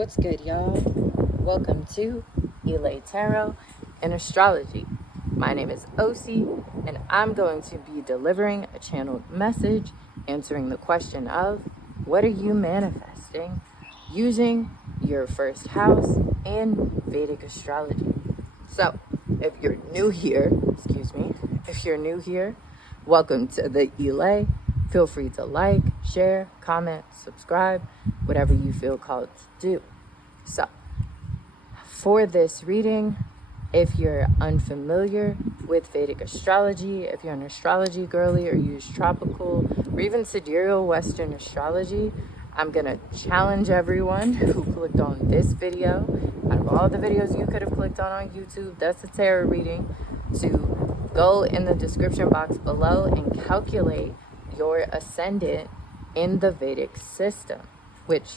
What's good, y'all? Welcome to Ile Tarot and Astrology. My name is Osi, and I'm going to be delivering a channeled message answering the question of what are you manifesting using your first house in Vedic astrology. So, if you're new here, welcome to the Ile. Feel free to like, share, comment, subscribe, whatever you feel called to do. So, for this reading, if you're unfamiliar with Vedic astrology, if you're an astrology girly or use tropical or even sidereal Western astrology, I'm going to challenge everyone who clicked on this video, out of all the videos you could have clicked on YouTube, that's a tarot reading, to go in the description box below and calculate your ascendant in the Vedic system, which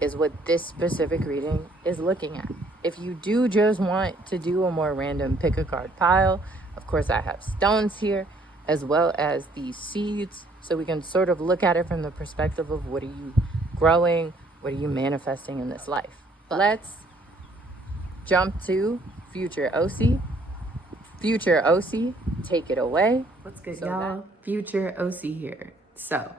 is what this specific reading is looking at. If you do just want to do a more random pick a card pile, of course I have stones here as well as these seeds, so we can sort of look at it from the perspective of what are you growing, what are you manifesting in this life. But let's jump to Future Osi. Future Osi, take it away. What's good, y'all? Future Osi here. So,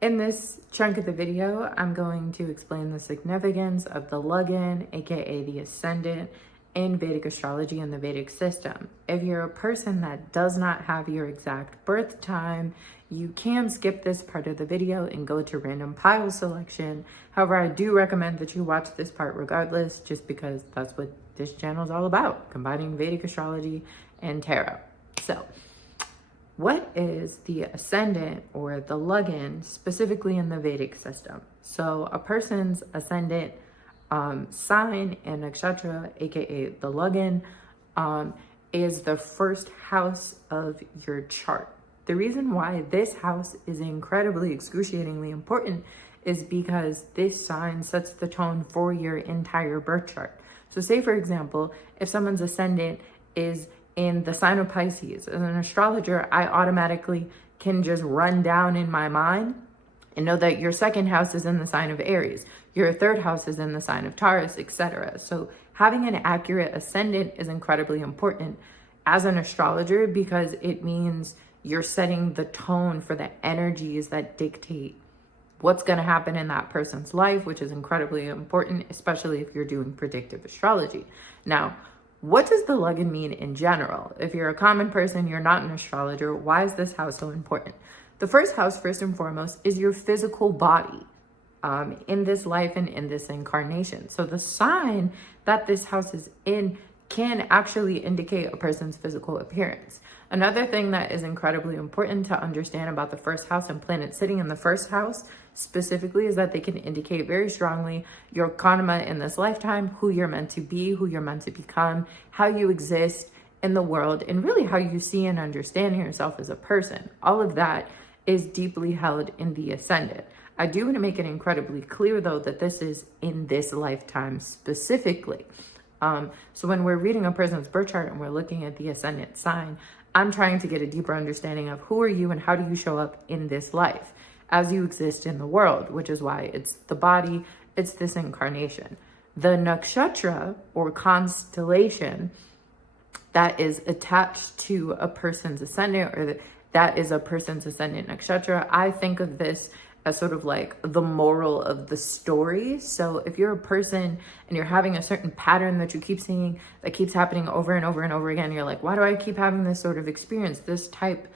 in this chunk of the video, I'm going to explain the significance of the Lagna, aka the Ascendant, in Vedic astrology and the Vedic system. If you're a person that does not have your exact birth time, you can skip this part of the video and go to random pile selection. However, I do recommend that you watch this part regardless, just because that's what this channel is all about, combining Vedic astrology and tarot. So, what is the Ascendant or the Lagna specifically in the Vedic system? So a person's Ascendant sign and nakshatra, aka the Lagna, is the first house of your chart. The reason why this house is incredibly excruciatingly important is because this sign sets the tone for your entire birth chart. So say, for example, if someone's Ascendant is in the sign of Pisces, as an astrologer, I automatically can just run down in my mind and know that your second house is in the sign of Aries, your third house is in the sign of Taurus, etc. So having an accurate ascendant is incredibly important as an astrologer, because it means you're setting the tone for the energies that dictate what's going to happen in that person's life, which is incredibly important, especially if you're doing predictive astrology. Now, what does the Lagna mean in general? If you're a common person, you're not an astrologer, why is this house so important? The first house, first and foremost, is your physical body in this life and in this incarnation. So the sign that this house is in can actually indicate a person's physical appearance. Another thing that is incredibly important to understand about the first house and planets sitting in the first house specifically is that they can indicate very strongly your karma in this lifetime, who you're meant to be, who you're meant to become, how you exist in the world, and really how you see and understand yourself as a person. All of that is deeply held in the Ascendant. I do want to make it incredibly clear, though, that this is in this lifetime specifically. So when we're reading a person's birth chart and we're looking at the Ascendant sign, I'm trying to get a deeper understanding of who are you and how do you show up in this life as you exist in the world, which is why it's the body, it's this incarnation. The nakshatra or constellation that is attached to a person's ascendant, or that is a person's ascendant nakshatra, I think of this as sort of like the moral of the story. So if you're a person and you're having a certain pattern that you keep seeing that keeps happening over and over and over again, you're like, why do I keep having this sort of experience? This type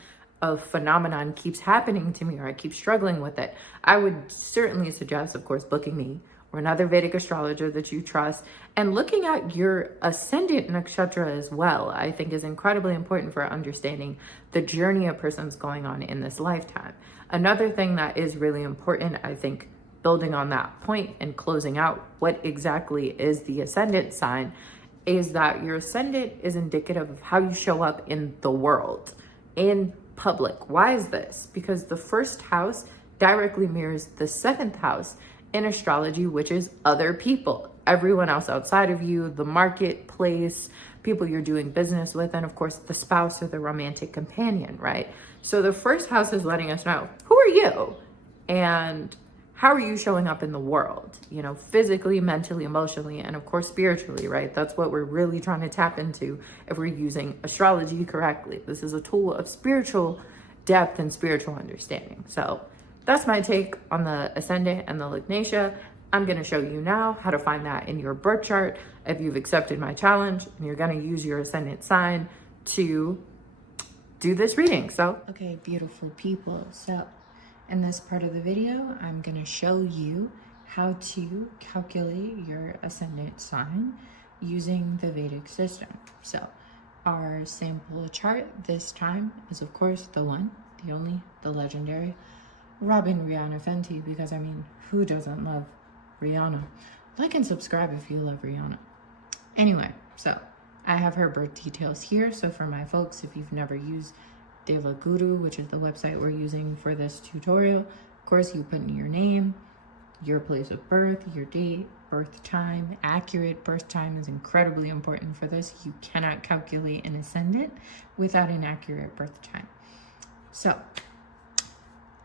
of phenomenon keeps happening to me, or I keep struggling with it. I would certainly suggest, of course, booking me or another Vedic astrologer that you trust, and looking at your ascendant nakshatra as well, I think is incredibly important for understanding the journey a person's going on in this lifetime. Another thing that is really important, I think, building on that point and closing out what exactly is the ascendant sign, is that your ascendant is indicative of how you show up in the world, in public. Why is this? Because the first house directly mirrors the seventh house in astrology, which is other people, everyone else outside of you, the marketplace, people you're doing business with, and of course the spouse or the romantic companion, right? So the first house is letting us know, who are you? And how are you showing up in the world, you know, physically, mentally, emotionally, and of course, spiritually, right? That's what we're really trying to tap into if we're using astrology correctly. This is a tool of spiritual depth and spiritual understanding. So that's my take on the Ascendant and the Lagna. I'm going to show you now how to find that in your birth chart if you've accepted my challenge and you're going to use your Ascendant sign to do this reading. So, okay, beautiful people. So in this part of the video, I'm going to show you how to calculate your Ascendant sign using the Vedic system. So our sample chart this time is, of course, the one, the only, the legendary Robin Rihanna Fenty, because I mean, who doesn't love Rihanna? Like and subscribe if you love Rihanna. Anyway, so I have her birth details here. So for my folks, if you've never used Deva Guru, which is the website we're using for this tutorial, of course, you put in your name, your place of birth, your date, birth time. Accurate birth time is incredibly important for this. You cannot calculate an ascendant without an accurate birth time. So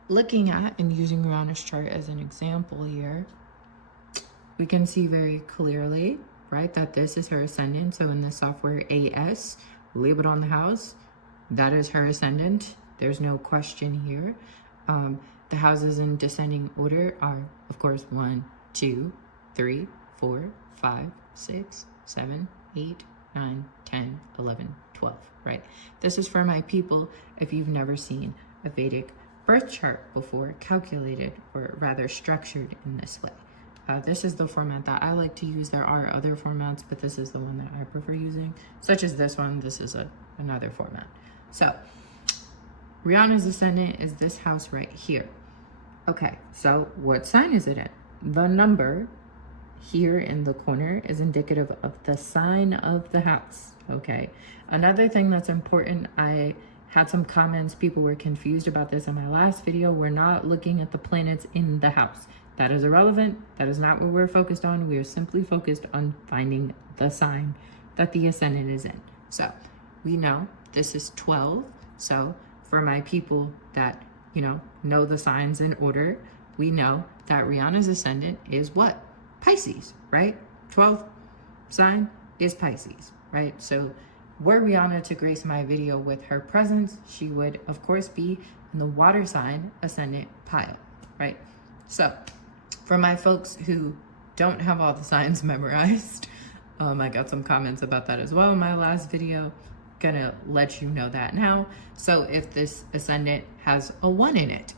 looking at and using Rihanna's chart as an example here, we can see very clearly, right, that this is her ascendant. So in the software AS, labeled on the house, that is her ascendant. There's no question here. The houses in descending order are, of course, 1, 2, 3, 4, 5, 6, 7, 8, 9, 10, 11, 12, right? This is for my people if you've never seen a Vedic birth chart before, calculated or rather structured in this way. This is the format that I like to use. There are other formats, but this is the one that I prefer using, such as this one. This is another format. So Rihanna's ascendant is this house right here. Okay, so what sign is it in? The number here in the corner is indicative of the sign of the house, okay? Another thing that's important, I had some comments, people were confused about this in my last video. We're not looking at the planets in the house. That is irrelevant. That is not what we're focused on. We are simply focused on finding the sign that the ascendant is in. So we know this is 12. So for my people that, know the signs in order, we know that Rihanna's ascendant is what? Pisces, right? 12th sign is Pisces, right? So were Rihanna to grace my video with her presence, she would, of course, be in the water sign ascendant pile, right? So for my folks who don't have all the signs memorized, I got some comments about that as well in my last video. Gonna let you know that now. So if this ascendant has a 1 in it,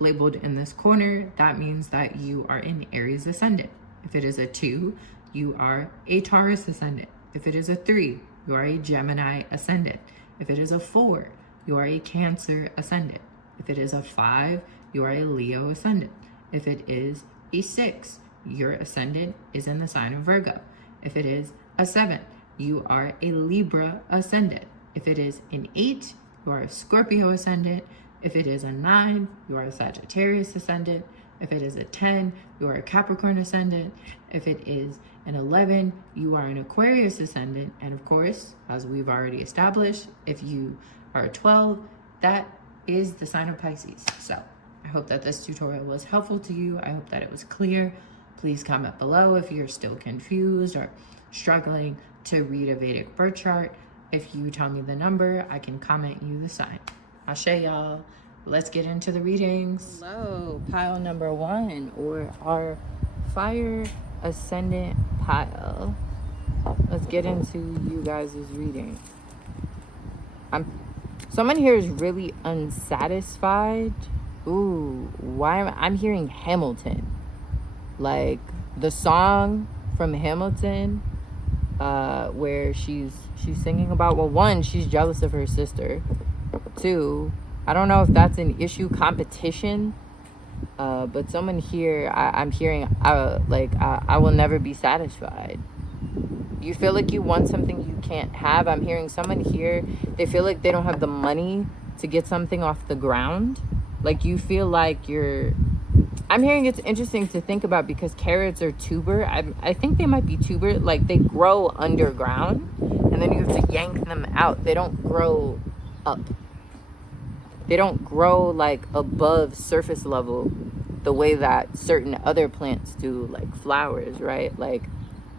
labeled in this corner, that means that you are in Aries ascendant. If it is a 2, you are a Taurus ascendant. If it is a 3, you are a Gemini ascendant. If it is a 4, you are a Cancer ascendant. If it is a 5, you are a Leo ascendant. If it is a 6, your ascendant is in the sign of Virgo. If it is a 7, you are a Libra ascendant. If it is an 8, you are a Scorpio ascendant. If it is a 9, you are a Sagittarius ascendant. If it is a 10, you are a Capricorn ascendant. If it is an 11, you are an Aquarius ascendant. And of course, as we've already established, if you are a 12, that is the sign of Pisces. So I hope that this tutorial was helpful to you. I hope that it was clear. Please comment below if you're still confused or struggling to read a Vedic birth chart. If you tell me the number, I can comment you the sign. Ashe, y'all. Let's get into the readings. Hello, pile number 1, or our fire ascendant pile. Let's get into you guys' reading. Someone here is really unsatisfied. Ooh, why I'm hearing Hamilton. Like the song from Hamilton, where she's singing about, well, 1, she's jealous of her sister. 2, I don't know if that's an issue, competition, but someone here, I'm hearing, I will never be satisfied. You feel like you want something you can't have. I'm hearing someone here, they feel like they don't have the money to get something off the ground. Like you feel like I'm hearing it's interesting to think about because carrots are tuber. I think they might be tuber, like they grow underground and then you have to yank them out. They don't grow up. They don't grow like above surface level the way that certain other plants do, like flowers, right? Like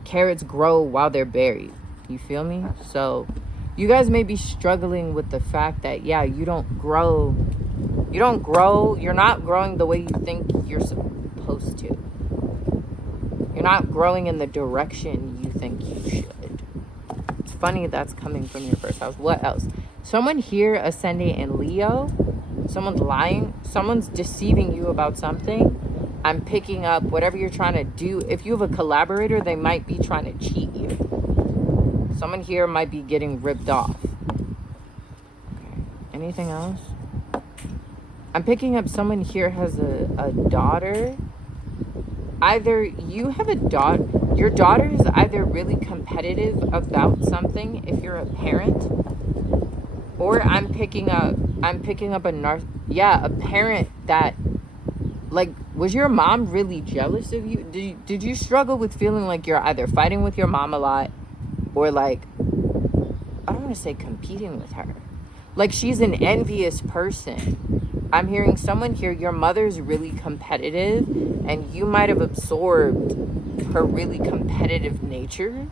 carrots grow while they're buried. You feel me? So you guys may be struggling with the fact that, yeah, you're not growing the way you think you're supposed to. You're not growing in the direction you think you should. It's funny that's coming from your first house. What else? Someone here ascending in Leo. Someone's lying. Someone's deceiving you about something. I'm picking up whatever you're trying to do. If you have a collaborator, they might be trying to cheat you. Someone here might be getting ripped off. Okay. Anything else? I'm picking up someone here has a daughter. Either you have a daughter, your daughter is either really competitive about something if you're a parent, or I'm picking up a parent that, like, was your mom really jealous of you? Did you struggle with feeling like you're either fighting with your mom a lot, or like, I don't want to say competing with her, like she's an envious person. I'm hearing someone here, your mother's really competitive, and you might have absorbed her really competitive nature.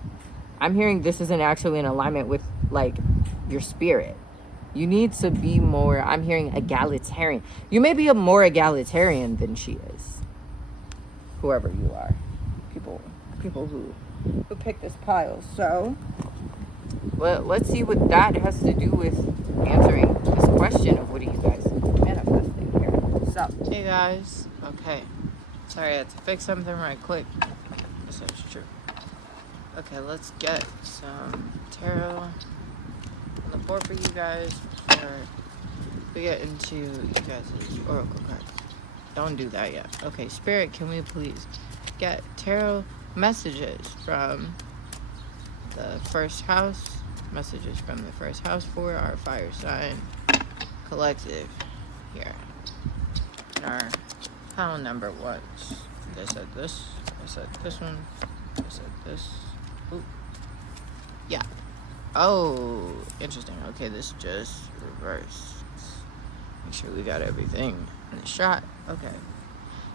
I'm hearing this isn't actually in alignment with, like, your spirit. You need to be more, I'm hearing egalitarian. You may be a more egalitarian than she is. Whoever you are. People who pick this pile. So, well, let's see what that has to do with answering this question of what are you guys manifesting here. So, hey guys. Okay. Sorry, I had to fix something right quick. I guess that's true. Okay, let's get some tarot on the board for you guys before we get into you guys' oracle cards. Don't do that yet. Okay, Spirit, can we please get tarot messages from the first house? Messages from the first house for our fire sign collective here. And our pile number one. I said this. I said this one. I said this. Ooh. Yeah. Oh, interesting. Okay, this just reversed. Make sure we got everything in the shot. Okay.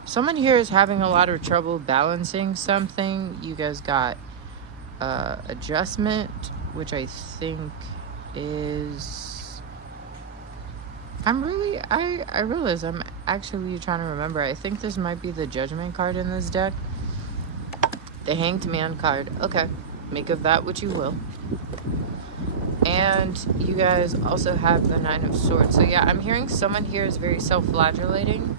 Someone here is having a lot of trouble balancing something. You guys got adjustment, which I think is... I realize I'm actually trying to remember. I think this might be the Judgment card in this deck. The Hanged Man card. Okay. Make of that what you will. And you guys also have the Nine of Swords. So yeah, I'm hearing someone here is very self-flagellating.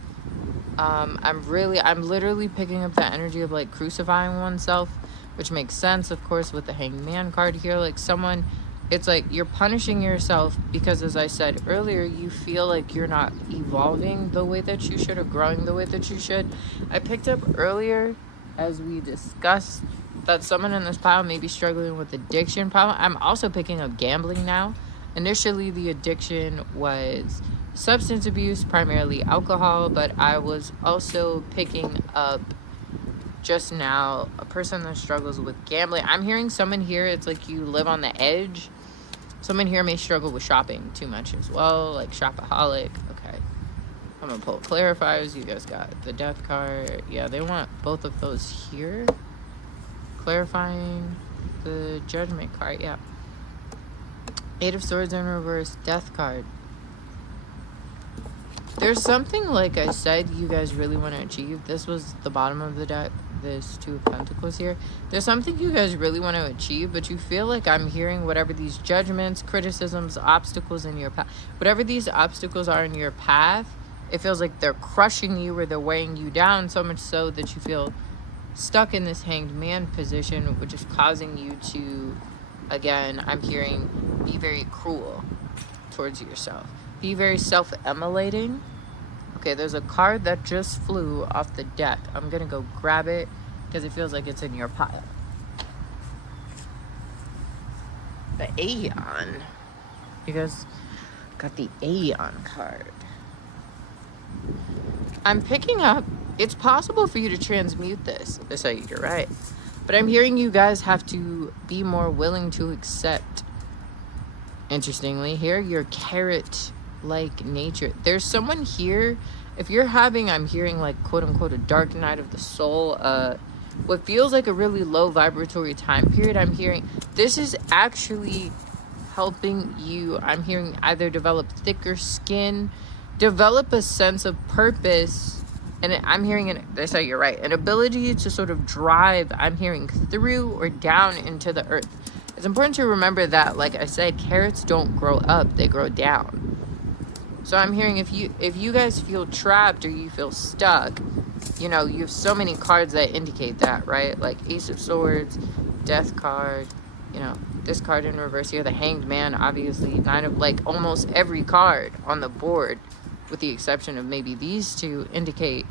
I'm literally picking up that energy of like crucifying oneself, which makes sense, of course, with the Hanged Man card here. Like someone, it's like you're punishing yourself because, as I said earlier, you feel like you're not evolving the way that you should or growing the way that you should. I picked up earlier, as we discussed, that someone in this pile may be struggling with addiction problem. I'm also picking up gambling now. Initially, the addiction was substance abuse, primarily alcohol, but I was also picking up just now a person that struggles with gambling. I'm hearing someone here, it's like you live on the edge. Someone here may struggle with shopping too much as well, like shopaholic. Okay. I'm gonna pull clarifiers. You guys got the Death card. Yeah, they want both of those here. Clarifying the Judgment card. Yeah. Eight of Swords in reverse. Death card. There's something, like I said, you guys really want to achieve. This was the bottom of the deck. This Two of Pentacles here. There's something you guys really want to achieve, but you feel like I'm hearing whatever these judgments, criticisms, obstacles in your path, whatever these obstacles are in your path, it feels like they're crushing you or they're weighing you down, so much so that you feel stuck in this Hanged Man position, which is causing you to, again, I'm hearing, be very cruel towards yourself. Be very self-emulating. Okay, there's a card that just flew off the deck. I'm gonna go grab it because it feels like it's in your pile. The Aeon. You guys got the Aeon card. I'm picking up, it's possible for you to transmute this. So you're right. But I'm hearing you guys have to be more willing to accept, interestingly here, your carrot-like nature. There's someone here, if you're having, I'm hearing like quote unquote a dark night of the soul, what feels like a really low vibratory time period, I'm hearing this is actually helping you, I'm hearing, either develop thicker skin, develop a sense of purpose, and I'm hearing, they say you're right, an ability to sort of drive, I'm hearing, through or down into the earth. It's important to remember that, like I said, carrots don't grow up, they grow down. So I'm hearing if you guys feel trapped or you feel stuck, you know, you have so many cards that indicate that, right? Like Ace of Swords, Death card, you know, this card in reverse here, the Hanged Man, obviously, Nine of, like, almost every card on the board, with the exception of maybe these two, indicate,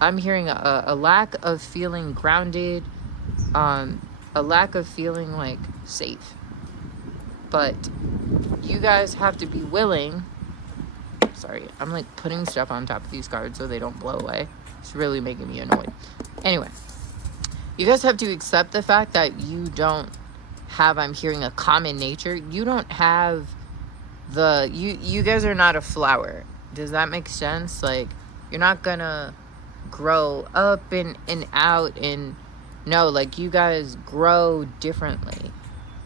I'm hearing a lack of feeling grounded, a lack of feeling, like, safe. But you guys have to be willing, sorry, I'm, like, putting stuff on top of these cards so they don't blow away. It's really making me annoyed. Anyway, you guys have to accept the fact that you don't have, I'm hearing, a common nature. You don't have the, you guys are not a flower. Does that make sense? Like, you're not gonna grow up and out, and no, like, you guys grow differently.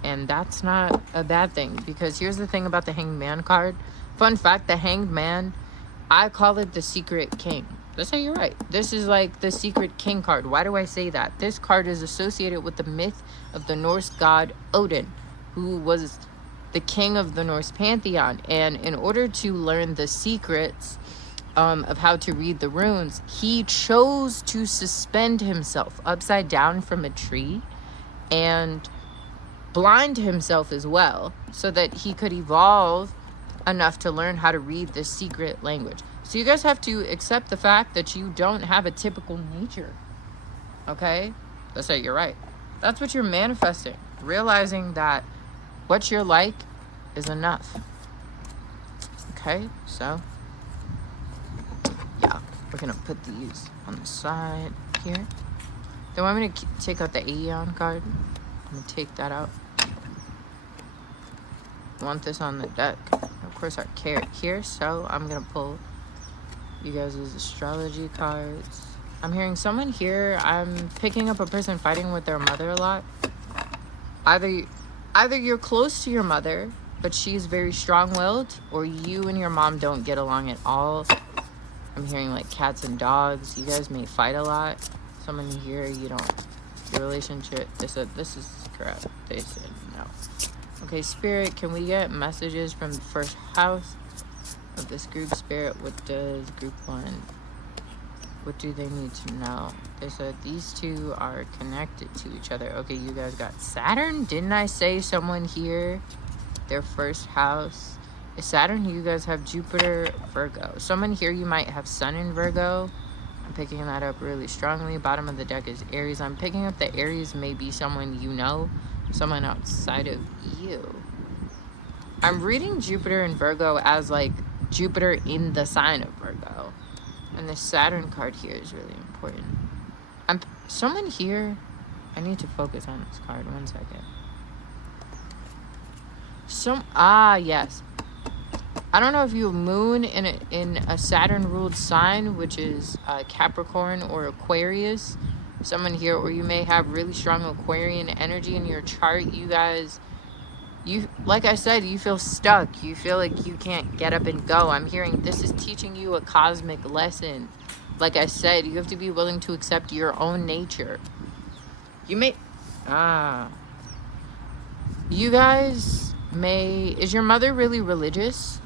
And that's not a bad thing, because here's the thing about the Hanged Man card. Fun fact, the Hanged Man, I call it the secret king. That's how you're right. This is like the secret king card. Why do I say that? This card is associated with the myth of the Norse god Odin, who was the king of the Norse pantheon. And in order to learn the secrets of how to read the runes, he chose to suspend himself upside down from a tree and blind himself as well, so that he could evolve enough to learn how to read this secret language. So you guys have to accept the fact that you don't have a typical nature. Okay? That's it, you're right. That's what you're manifesting. Realizing that what you're like is enough. Okay? So, yeah. We're going to put these on the side here. Then I'm going to take out the Aeon card. I'm going to take that out. I want this on the deck. Of course, our carrot here. So, I'm going to pull you guys' astrology cards. I'm hearing someone here, I'm picking up a person fighting with their mother a lot. Either you're close to your mother, but she's very strong-willed, or you and your mom don't get along at all. I'm hearing like cats and dogs. You guys may fight a lot. Someone here, you don't, your relationship, they said this is correct. They said no. Okay, Spirit, can we get messages from the first house of this group? Spirit, what does group 1, what do they need to know? They said these two are connected to each other. Okay, you guys got Saturn. Didn't I say someone here, their first house is Saturn? You guys have Jupiter, Virgo. Someone here, you might have Sun in Virgo. I'm picking that up really strongly. Bottom of the deck is Aries. I'm picking up that Aries may be someone you know, someone outside of you. I'm reading Jupiter and Virgo as like Jupiter in the sign of Virgo. And the Saturn card here is really important. Someone here, I need to focus on this card. 1 second. Yes. I don't know if you have Moon in a Saturn ruled sign, which is Capricorn or Aquarius. Someone here, or you may have really strong Aquarian energy in your chart. You guys, like I said, you feel stuck. You feel like you can't get up and go. I'm hearing this is teaching you a cosmic lesson. Like I said, you have to be willing to accept your own nature. You guys may, is your mother really religious?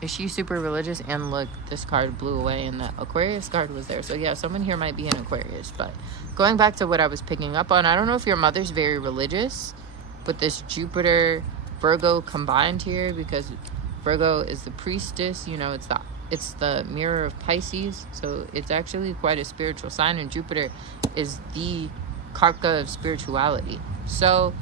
Is she super religious? And look, this card blew away and the Aquarius card was there. So yeah, someone here might be an Aquarius. But going back to what I was picking up on, I don't know if your mother's very religious, but this Jupiter Virgo combined here, because Virgo is the priestess, you know, it's the mirror of Pisces, so it's actually quite a spiritual sign, and Jupiter is the karka of spirituality. So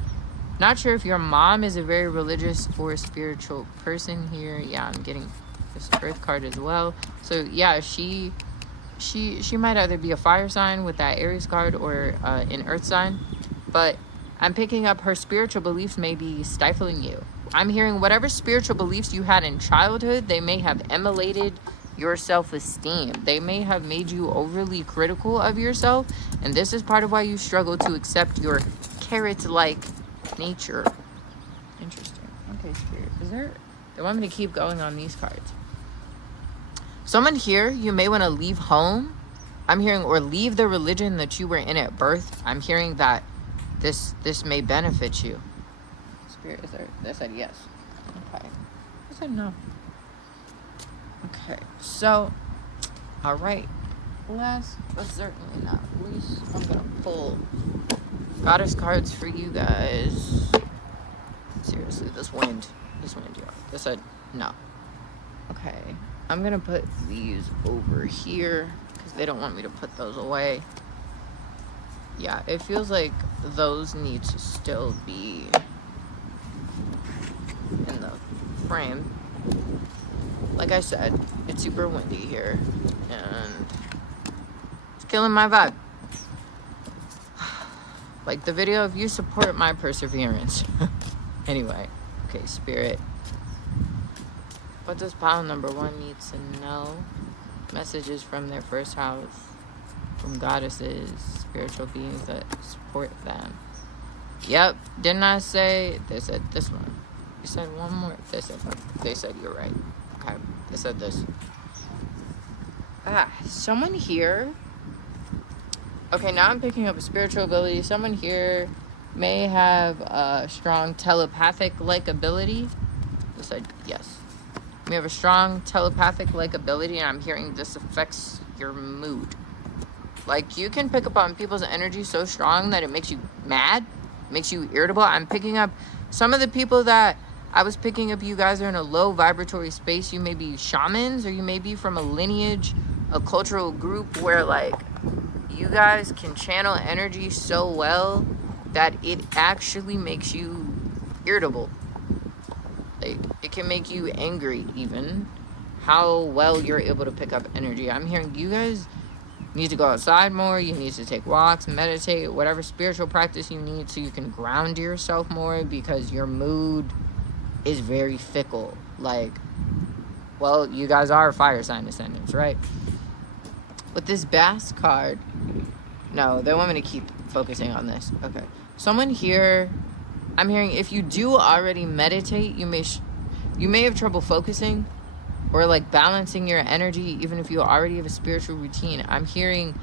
not sure if your mom is a very religious or spiritual person here. Yeah, I'm getting this Earth card as well. So yeah, she might either be a fire sign with that Aries card or an Earth sign, but I'm picking up her spiritual beliefs may be stifling you. I'm hearing whatever spiritual beliefs you had in childhood, they may have emulated your self-esteem. They may have made you overly critical of yourself, and this is part of why you struggle to accept your carrot-like nature. Interesting. Okay, Spirit, they want me to keep going on these cards. Someone here, you may want to leave home. I'm hearing, or leave the religion that you were in at birth. I'm hearing that this may benefit you. Spirit, they said yes. Okay. I said no. Okay, so, all right. Last but certainly not least, I'm gonna pull goddess cards for you guys. Seriously, this wind, y'all. They said no. Okay, I'm gonna put these over here because they don't want me to put those away. Yeah, it feels like those need to still be in the frame. Like I said, it's super windy here, and it's killing my vibe. Like the video, if you support my perseverance. Anyway, okay, Spirit. What does pile number 1 need to know? Messages from their first house, from goddesses, spiritual beings that support them. Yep, didn't I say? They said this one. You said one more. They said you're right. Okay, they said this. Someone here. Okay, now I'm picking up a spiritual ability. Someone here may have a strong telepathic-like ability. They said yes. You have a strong telepathic-like ability, and I'm hearing this affects your mood. Like, you can pick up on people's energy so strong that it makes you mad, makes you irritable. I'm picking up some of the people that I was picking up. You guys are in a low vibratory space. You may be shamans, or you may be from a lineage, a cultural group where, like, you guys can channel energy so well that it actually makes you irritable. Like, it can make you angry even, how well you're able to pick up energy. I'm hearing you guys need to go outside more. You need to take walks, meditate, whatever spiritual practice you need so you can ground yourself more, because your mood is very fickle. Like, well, you guys are fire sign ascendants, right? With this Bass card, no, they want me to keep focusing on this. Okay. Someone here, I'm hearing if you do already meditate, you may have trouble focusing or like balancing your energy, even if you already have a spiritual routine. I'm hearing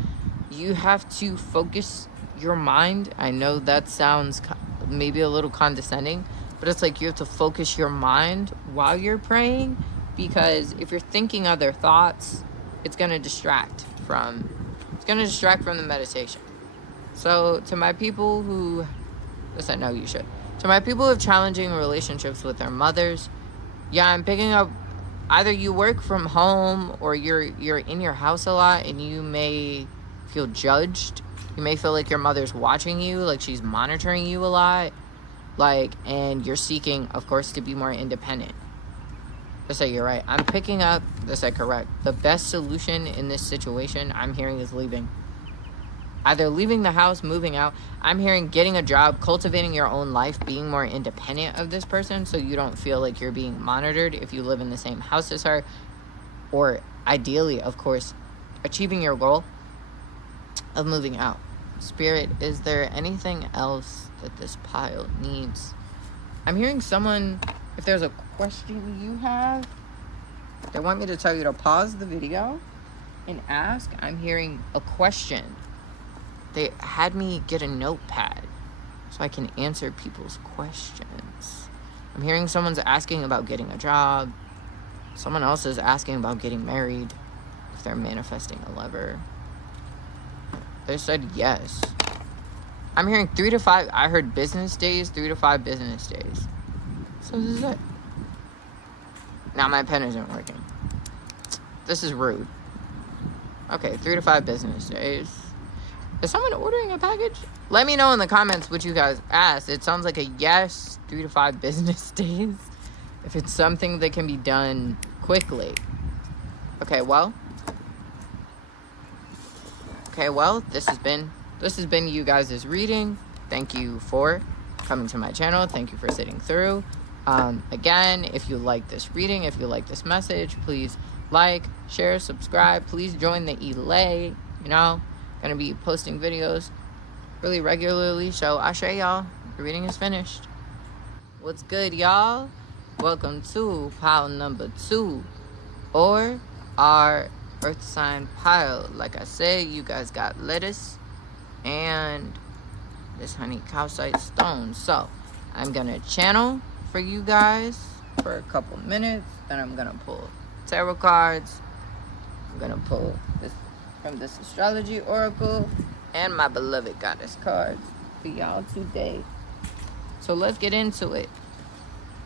you have to focus your mind. I know that sounds maybe a little condescending, but it's like you have to focus your mind while you're praying, because if you're thinking other thoughts, it's going to distract from the meditation. So to my people who, listen, no, you should. To my people who have challenging relationships with their mothers, yeah, I'm picking up either you work from home or you're in your house a lot and you may feel judged. You may feel like your mother's watching you, like she's monitoring you a lot, like, and you're seeking, of course, to be more independent. Just say you're right. I'm picking up, this I correct. The best solution in this situation I'm hearing is leaving. Either leaving the house, moving out. I'm hearing getting a job, cultivating your own life, being more independent of this person so you don't feel like you're being monitored if you live in the same house as her. Or ideally, of course, achieving your goal of moving out. Spirit, is there anything else that this pile needs? I'm hearing someone, if there's a question you have, they want me to tell you to pause the video and ask. I'm hearing a question. They had me get a notepad so I can answer people's questions. I'm hearing someone's asking about getting a job. Someone else is asking about getting married, if they're manifesting a lover. They said yes. I'm hearing 3 to 5. I heard business days, 3 to 5 business days. So this is it. Now my pen isn't working. This is rude. Okay, 3 to 5 business days. Is someone ordering a package? Let me know in the comments what you guys asked. It sounds like a yes, 3 to 5 business days. If it's something that can be done quickly. Okay, well, this has been you guys' reading. Thank you for coming to my channel. Thank you for sitting through. Again, if you like this reading, if you like this message, please like, share, subscribe. Please join the Ile. You know, gonna be posting videos really regularly. So Ashe, y'all. The reading is finished. What's good, y'all? Welcome to pile number 2, or our earth sign pile. Like I said, you guys got lettuce and this honey calcite stone. So I'm gonna channel for you guys for a couple minutes, then I'm gonna pull tarot cards. I'm gonna pull this from this astrology oracle and my beloved goddess cards for y'all today. So let's get into it.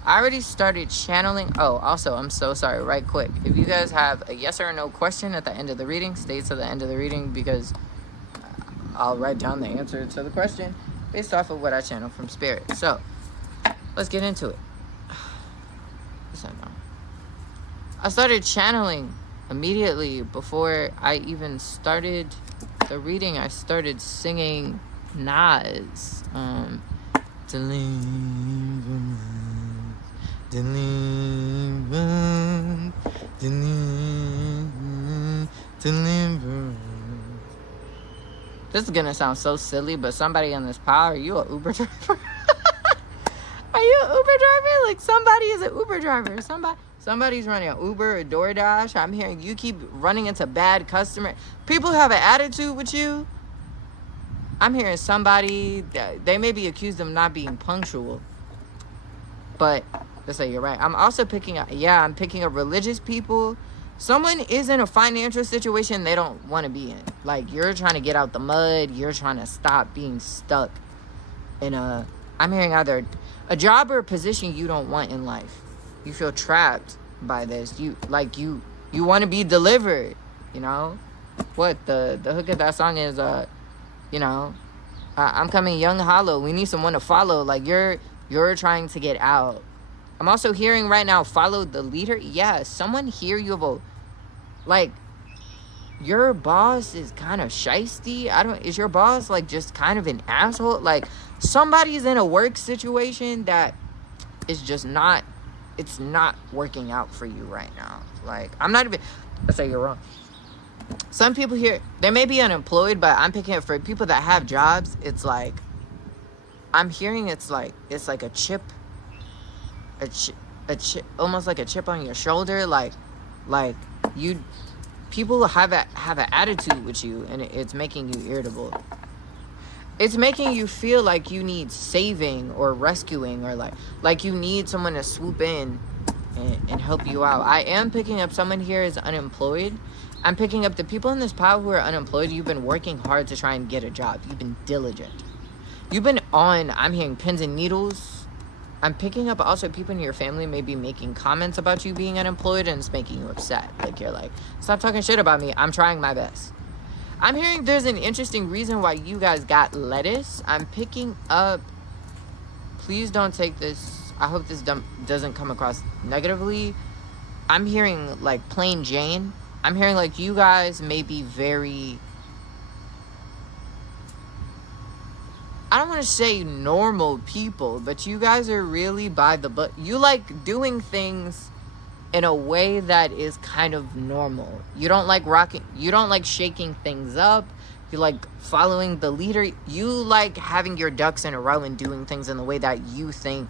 I already started channeling. Oh, also, I'm so sorry, right quick. If you guys have a yes or a no question at the end of the reading, stay to the end of the reading, because I'll write down the answer to the question based off of what I channel from spirit. So let's get into it. I started channeling immediately before I even started the reading. I started singing Nas. This is gonna sound so silly, but somebody on this power, are you an Uber driver? Are you an Uber driver? Like, somebody is an Uber driver. Somebody's running an Uber or DoorDash. I'm hearing you keep running into bad customer. People have an attitude with you. I'm hearing somebody, they may be accused of not being punctual. But, let's say you're right. I'm also picking up religious people. Someone is in a financial situation they don't want to be in. Like, you're trying to get out the mud. You're trying to stop being stuck in I'm hearing either a job or a position you don't want in life. You feel trapped by this. You want to be delivered, you know? What the hook of that song is, I'm coming young hollow. We need someone to follow. Like, you're trying to get out. I'm also hearing right now, follow the leader. Yeah, someone here, you have your boss is kind of shiesty. Is your boss like just kind of an asshole? Like, somebody's in a work situation that is just not, it's not working out for you right now. Like, let's say you're wrong. Some people here, they may be unemployed, but I'm picking up for people that have jobs. It's like, I'm hearing it's like a chip, almost like a chip on your shoulder. Like people have an attitude with you, and it's making you irritable. It's making you feel like you need saving or rescuing, or like you need someone to swoop in and help you out. I am picking up someone here is unemployed. I'm picking up the people in this pile who are unemployed. You've been working hard to try and get a job. You've been diligent. You've been I'm hearing pins and needles. I'm picking up also people in your family may be making comments about you being unemployed, and it's making you upset. Like, you're like, stop talking shit about me. I'm trying my best. I'm hearing there's an interesting reason why you guys got lettuce. I'm picking up, please don't take this, I hope this doesn't come across negatively. I'm hearing like plain Jane. I'm hearing like you guys may be very, I don't want to say normal people, but you guys are really by the book. You like doing things in a way that is kind of normal. You don't like shaking things up. You like following the leader. You like having your ducks in a row and doing things in the way that you think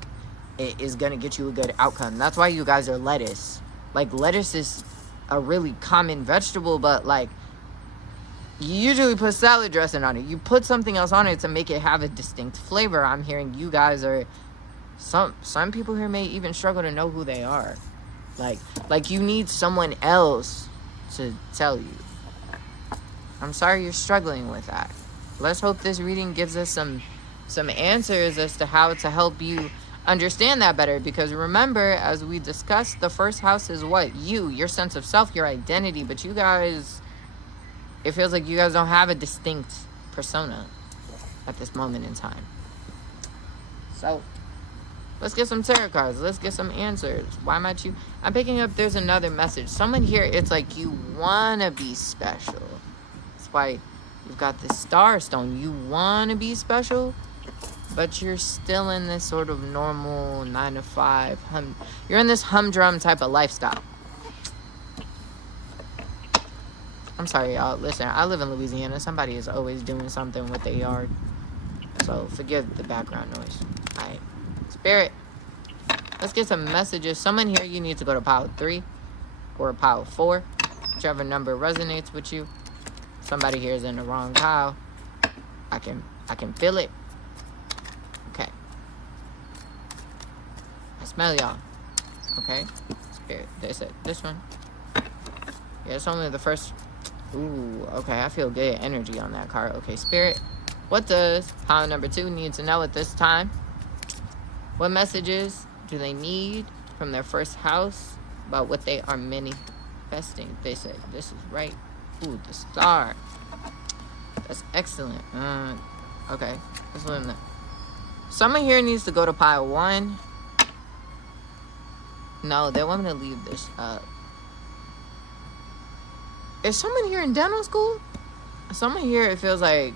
it is going to get you a good outcome. That's why you guys are lettuce. Like, lettuce is a really common vegetable, but like, you usually put salad dressing on it. You put something else on it to make it have a distinct flavor. I'm hearing you guys are, some people here may even struggle to know who they are. Like you need someone else to tell you. I'm sorry you're struggling with that. Let's hope this reading gives us some answers as to how to help you understand that better. Because remember, as we discussed, the first house is what? Your sense of self, your identity. But you guys, it feels like you guys don't have a distinct persona at this moment in time. So let's get some tarot cards. Let's get some answers. Why might you? I'm picking up there's another message. Someone here, it's like you want to be special. That's why you've got this star stone. You want to be special, but you're still in this sort of normal 9 to 5. You're in this humdrum type of lifestyle. I'm sorry, y'all. Listen, I live in Louisiana. Somebody is always doing something with their yard. So forgive the background noise. All right. Spirit, let's get some messages. Someone here, you need to go to pile 3 or pile 4. Whichever number resonates with you. Somebody here is in the wrong pile. I can feel it. Okay. I smell y'all. Okay. Spirit, they said this one. Yeah, it's only the first. Ooh, okay. I feel good energy on that card. Okay, Spirit. What does pile number 2 need to know at this time? What messages do they need from their first house about what they are manifesting? They said this is right. Ooh, the star. That's excellent. Okay. Let's learn that. Someone here needs to go to pile 1. No, they want me to leave this up. Is someone here in dental school? Someone here, it feels like...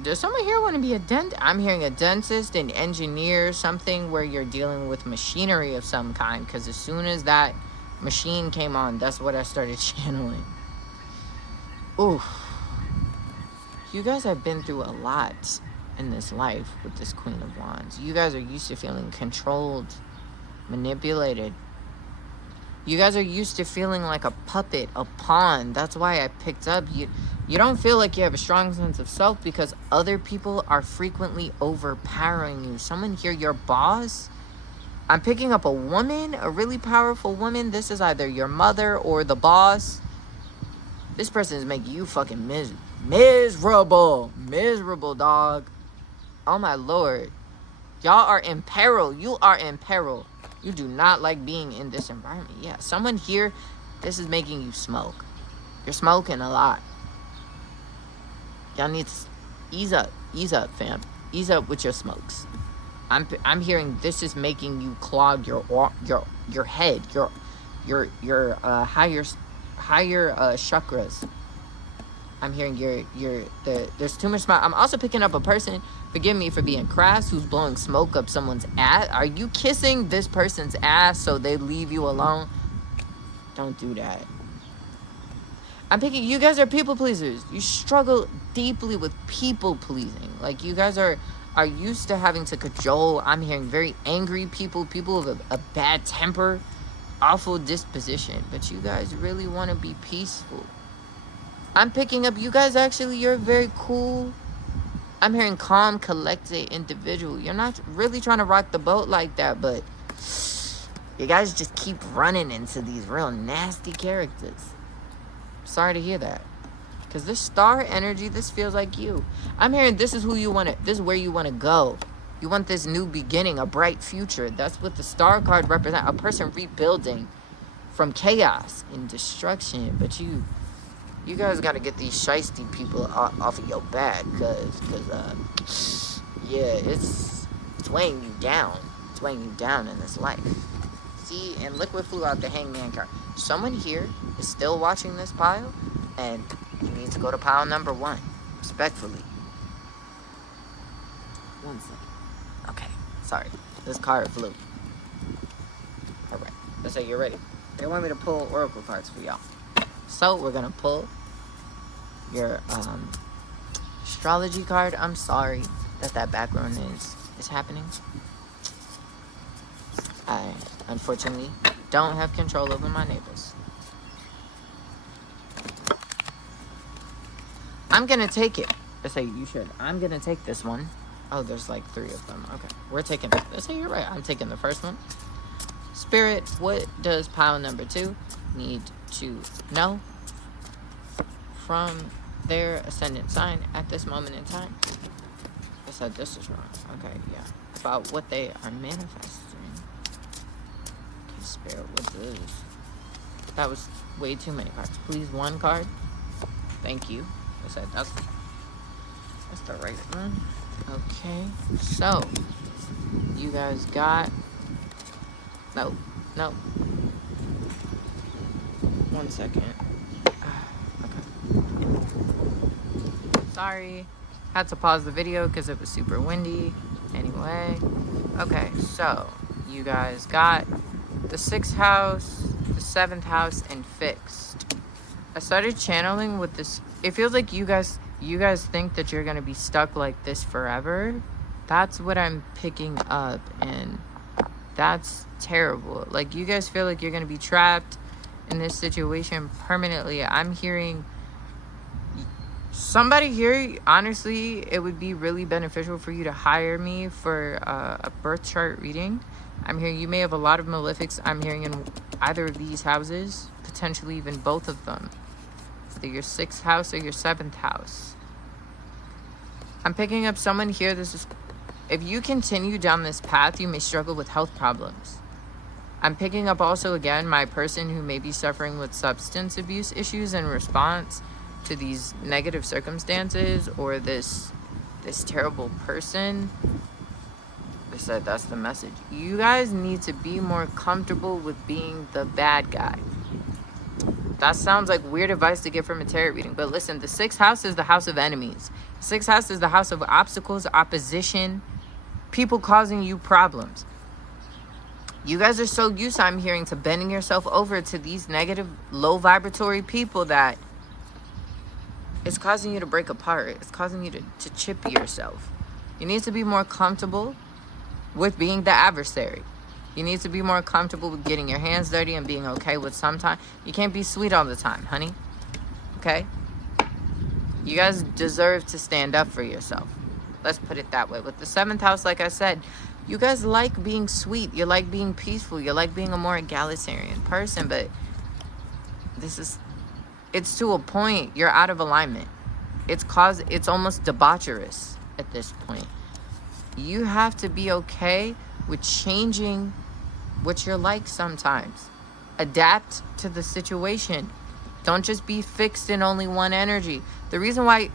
Does someone here want to be a dentist? I'm hearing a dentist, an engineer, something where you're dealing with machinery of some kind. Because as soon as that machine came on, that's what I started channeling. Ooh. You guys have been through a lot in this life with this Queen of Wands. You guys are used to feeling controlled, manipulated. You guys are used to feeling like a puppet, a pawn. That's why I picked up. You don't feel like you have a strong sense of self because other people are frequently overpowering you. Someone here, your boss. I'm picking up a woman, a really powerful woman. This is either your mother or the boss. This person is making you fucking miserable. Miserable, dog. Oh, my Lord. Y'all are in peril. You are in peril. You do not like being in this environment. Yeah, someone here, this is making you smoke. You're smoking a lot. Y'all need to ease up, fam. Ease up with your smokes. I'm hearing this is making you clog your head, your higher chakras. I'm hearing there's too much smoke. I'm also picking up a person, forgive me for being crass, who's blowing smoke up someone's ass. Are you kissing this person's ass so they leave you alone? Don't do that. I'm picking, you guys are people pleasers. You struggle deeply with people pleasing. Like, you guys are used to having to cajole. I'm hearing very angry people with a bad temper, awful disposition. But you guys really want to be peaceful. I'm picking up, you guys actually, you're very cool. I'm hearing calm, collected individual. You're not really trying to rock the boat like that, but you guys just keep running into these real nasty characters. Sorry to hear that. Because this star energy, this feels like you. I'm hearing this is who you want to, this is where you want to go. You want this new beginning, a bright future. That's what the star card represents. A person rebuilding from chaos and destruction. But you guys got to get these shiesty people off of your back. Because yeah, it's weighing you down. It's weighing you down in this life. See, and look what flew out the Hangman card. Someone here is still watching this pile, and you need to go to pile number 1, respectfully. 1 second. Okay, sorry. This card flew. All right, let's say you're ready. They want me to pull oracle cards for y'all. So we're gonna pull your astrology card. I'm sorry that background is happening. I unfortunately don't have control over my neighbors. I'm gonna take it. Let's say you should. I'm gonna take this one. Oh, there's like 3 of them. Okay, we're taking. Let's say you're right. I'm taking the first one. Spirit, what does pile number 2 need to know from their ascendant sign at this moment in time? I said this is wrong. Okay, yeah. About what they are manifesting. Okay, Spirit, what does... That was way too many cards. Please, 1 card. Thank you. I said that's the right one. Okay, so you guys got... No. 1 second. Okay. Sorry. Had to pause the video because it was super windy. Anyway. Okay, so you guys got the 6th house, the 7th house, and fixed. I started channeling with this. It feels like you guys think that you're going to be stuck like this forever. That's what I'm picking up, and that's terrible. Like, you guys feel like you're going to be trapped in this situation permanently. I'm hearing somebody here, honestly, it would be really beneficial for you to hire me for a birth chart reading. I'm hearing you may have a lot of malefics. I'm hearing in either of these houses, potentially even both of them. Either your 6th house or your 7th house. I'm picking up someone here. If you continue down this path, you may struggle with health problems. I'm picking up also, again, my person who may be suffering with substance abuse issues in response to these negative circumstances, or this terrible person. They said that's the message. You guys need to be more comfortable with being the bad guy. That sounds like weird advice to get from a tarot reading, but listen, the 6th house is the house of enemies. 6th house is the house of obstacles, opposition, people causing you problems. You guys are so used, I'm hearing, to bending yourself over to these negative, low vibratory people that it's causing you to break apart. It's causing you to chip yourself. You need to be more comfortable with being the adversary. You need to be more comfortable with getting your hands dirty and being okay with sometimes. You can't be sweet all the time, honey. Okay? You guys deserve to stand up for yourself. Let's put it that way. With the 7th house, like I said, you guys like being sweet. You like being peaceful. You like being a more egalitarian person. But it's to a point. You're out of alignment. It's almost debaucherous at this point. You have to be okay with changing what you're like sometimes. Adapt to the situation. Don't just be fixed in only one energy. The reason why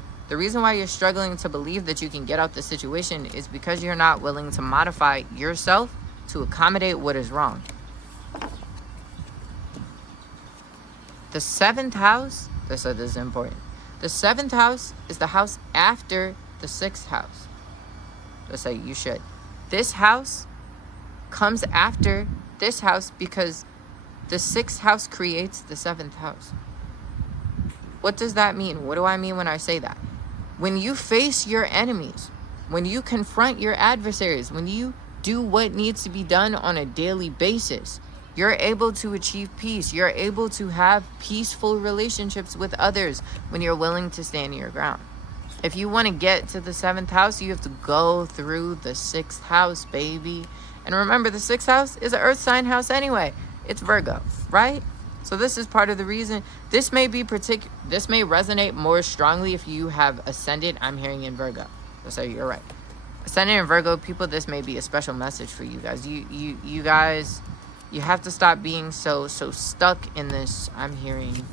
you're struggling to believe that you can get out the situation is because you're not willing to modify yourself to accommodate what is wrong. The 7th house, this is important. The 7th house is the house after the 6th house. Let's say you should. This house comes after this house because the 6th house creates the 7th house. What does that mean? What do I mean when I say that? When you face your enemies, when you confront your adversaries, when you do what needs to be done on a daily basis, you're able to achieve peace. You're able to have peaceful relationships with others when you're willing to stand your ground. If you want to get to the 7th house, you have to go through the 6th house, baby. And remember, the 6th house is an earth sign house anyway. It's Virgo, right? So this is part of the reason. This may resonate more strongly if you have Ascendant. I'm hearing in Virgo. So you're right. Ascendant in Virgo people, this may be a special message for you guys. You guys, you have to stop being so stuck in this, I'm hearing,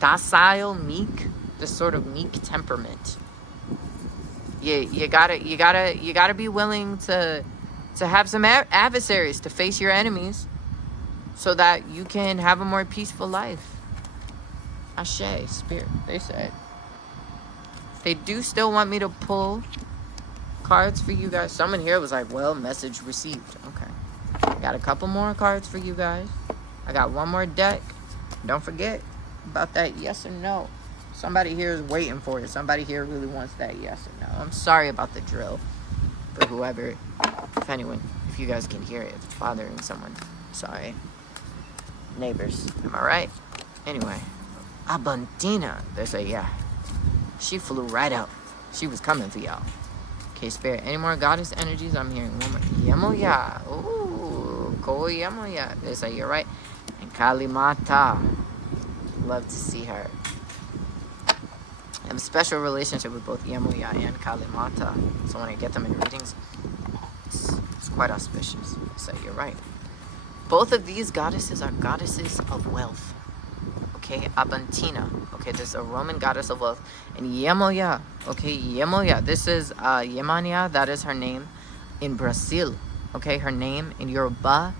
docile, meek, this sort of meek temperament. You gotta be willing to have some adversaries, to face your enemies, so that you can have a more peaceful life. Ashe, spirit, they said. They do still want me to pull cards for you guys. Someone here was like, well, message received. Okay. I got a couple more cards for you guys. I got one more deck. Don't forget about that yes or no. Somebody here is waiting for it. Somebody here really wants that yes or no. I'm sorry about the drill. For whoever, if you guys can hear it, if it's bothering someone. Sorry. Neighbors, am I right? Anyway, Abundina, they say, yeah. She flew right out. She was coming for y'all. Okay, spirit, any more goddess energies? I'm hearing one more. Yemoya. Ooh, Ko Yemoya. They say, you're right. And Kalimata. Love to see her. I have a special relationship with both Yemoya and Kalimata. So when I get them in readings, it's quite auspicious. So you're right. Both of these goddesses are goddesses of wealth. Okay, Abantina. Okay, this is a Roman goddess of wealth. And Yemoya. Okay, Yemoya. This is Yemania. That is her name in Brazil. Okay, her name in Yoruba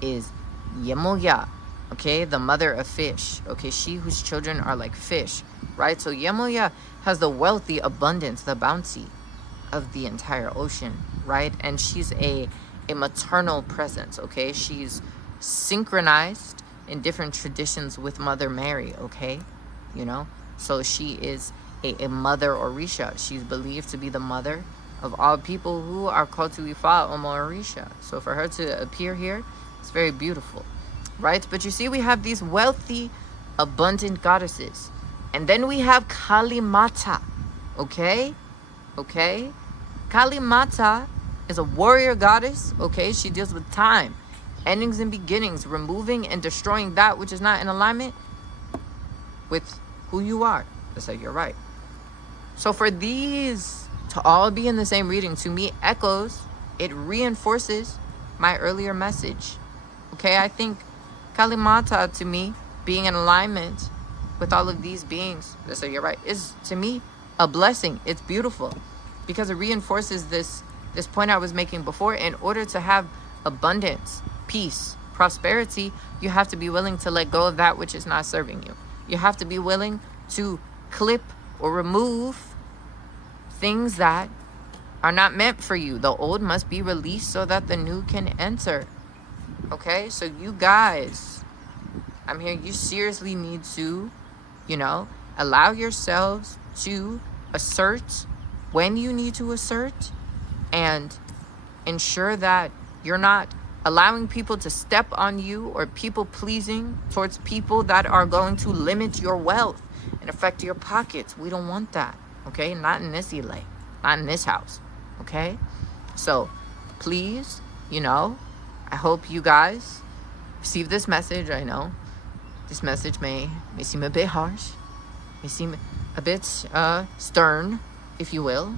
is Yemoya. Okay, the mother of fish. Okay, she whose children are like fish. Right? So Yemoya has the wealth, the abundance, the bounty of the entire ocean. Right? And she's a maternal presence. Okay, she's synchronized in different traditions with Mother Mary, okay? You know? So she is a mother Orisha. She's believed to be the mother of all people who are called to Ifa Omo Orisha. So for her to appear here, it's very beautiful, right? But you see, we have these wealthy, abundant goddesses. And then we have Kali Mata, okay? Okay? Kali Mata is a warrior goddess, okay? She deals with time, endings and beginnings, removing and destroying that which is not in alignment with who you are. That's how you're right. So for these to all be in the same reading, to me, echoes, it reinforces my earlier message. Okay, I think Kali Mata, to me, being in alignment with all of these beings, that's how you're right, is, to me, a blessing. It's beautiful because it reinforces this point I was making before. In order to have abundance, peace, prosperity, you have to be willing to let go of that which is not serving you. You have to be willing to clip or remove things that are not meant for you. The old must be released so that the new can enter. Okay, so you guys, I'm here, you seriously need to, you know, allow yourselves to assert when you need to assert, and ensure that you're not allowing people to step on you or people pleasing towards people that are going to limit your wealth and affect your pockets. We don't want that, okay? Not in this Ile, not in this house, okay? So please, you know, I hope you guys receive this message. I know this message may seem a bit harsh, may seem a bit stern, if you will.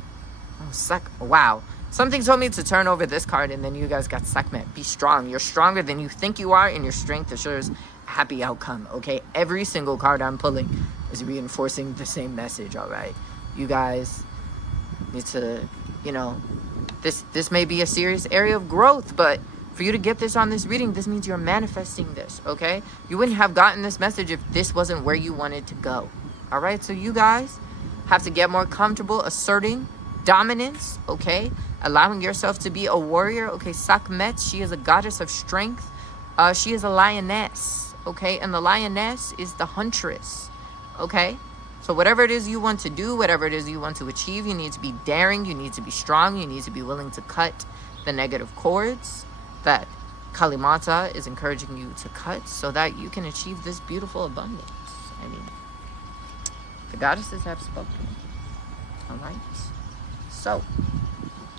Oh, wow. Something told me to turn over this card, and then you guys got Sekhmet. Be strong. You're stronger than you think you are, and your strength assures a happy outcome, okay? Every single card I'm pulling is reinforcing the same message, all right? You guys need to, you know, this may be a serious area of growth, but for you to get this on this reading, this means you're manifesting this, okay? You wouldn't have gotten this message if this wasn't where you wanted to go, all right? So you guys have to get more comfortable asserting dominance, okay? Allowing yourself to be a warrior, okay? Sekhmet, she is a goddess of strength. She is a lioness, okay? And the lioness is the huntress, okay? So whatever it is you want to do, whatever it is you want to achieve, you need to be daring, you need to be strong, you need to be willing to cut the negative cords that Kali Mata is encouraging you to cut so that you can achieve this beautiful abundance. I mean, the goddesses have spoken, all right? So,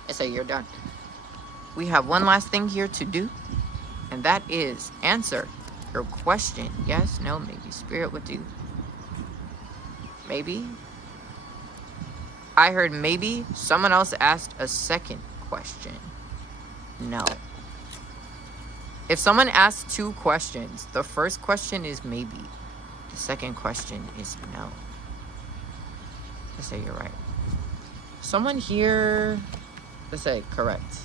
I say you're done. We have one last thing here to do, and that is answer your question. Yes, no, maybe. Spirit, what do you? Maybe. I heard maybe. Someone else asked a second question. No. If someone asks two questions, the first question is maybe. The second question is no. I say you're right. Someone here, let's say correct.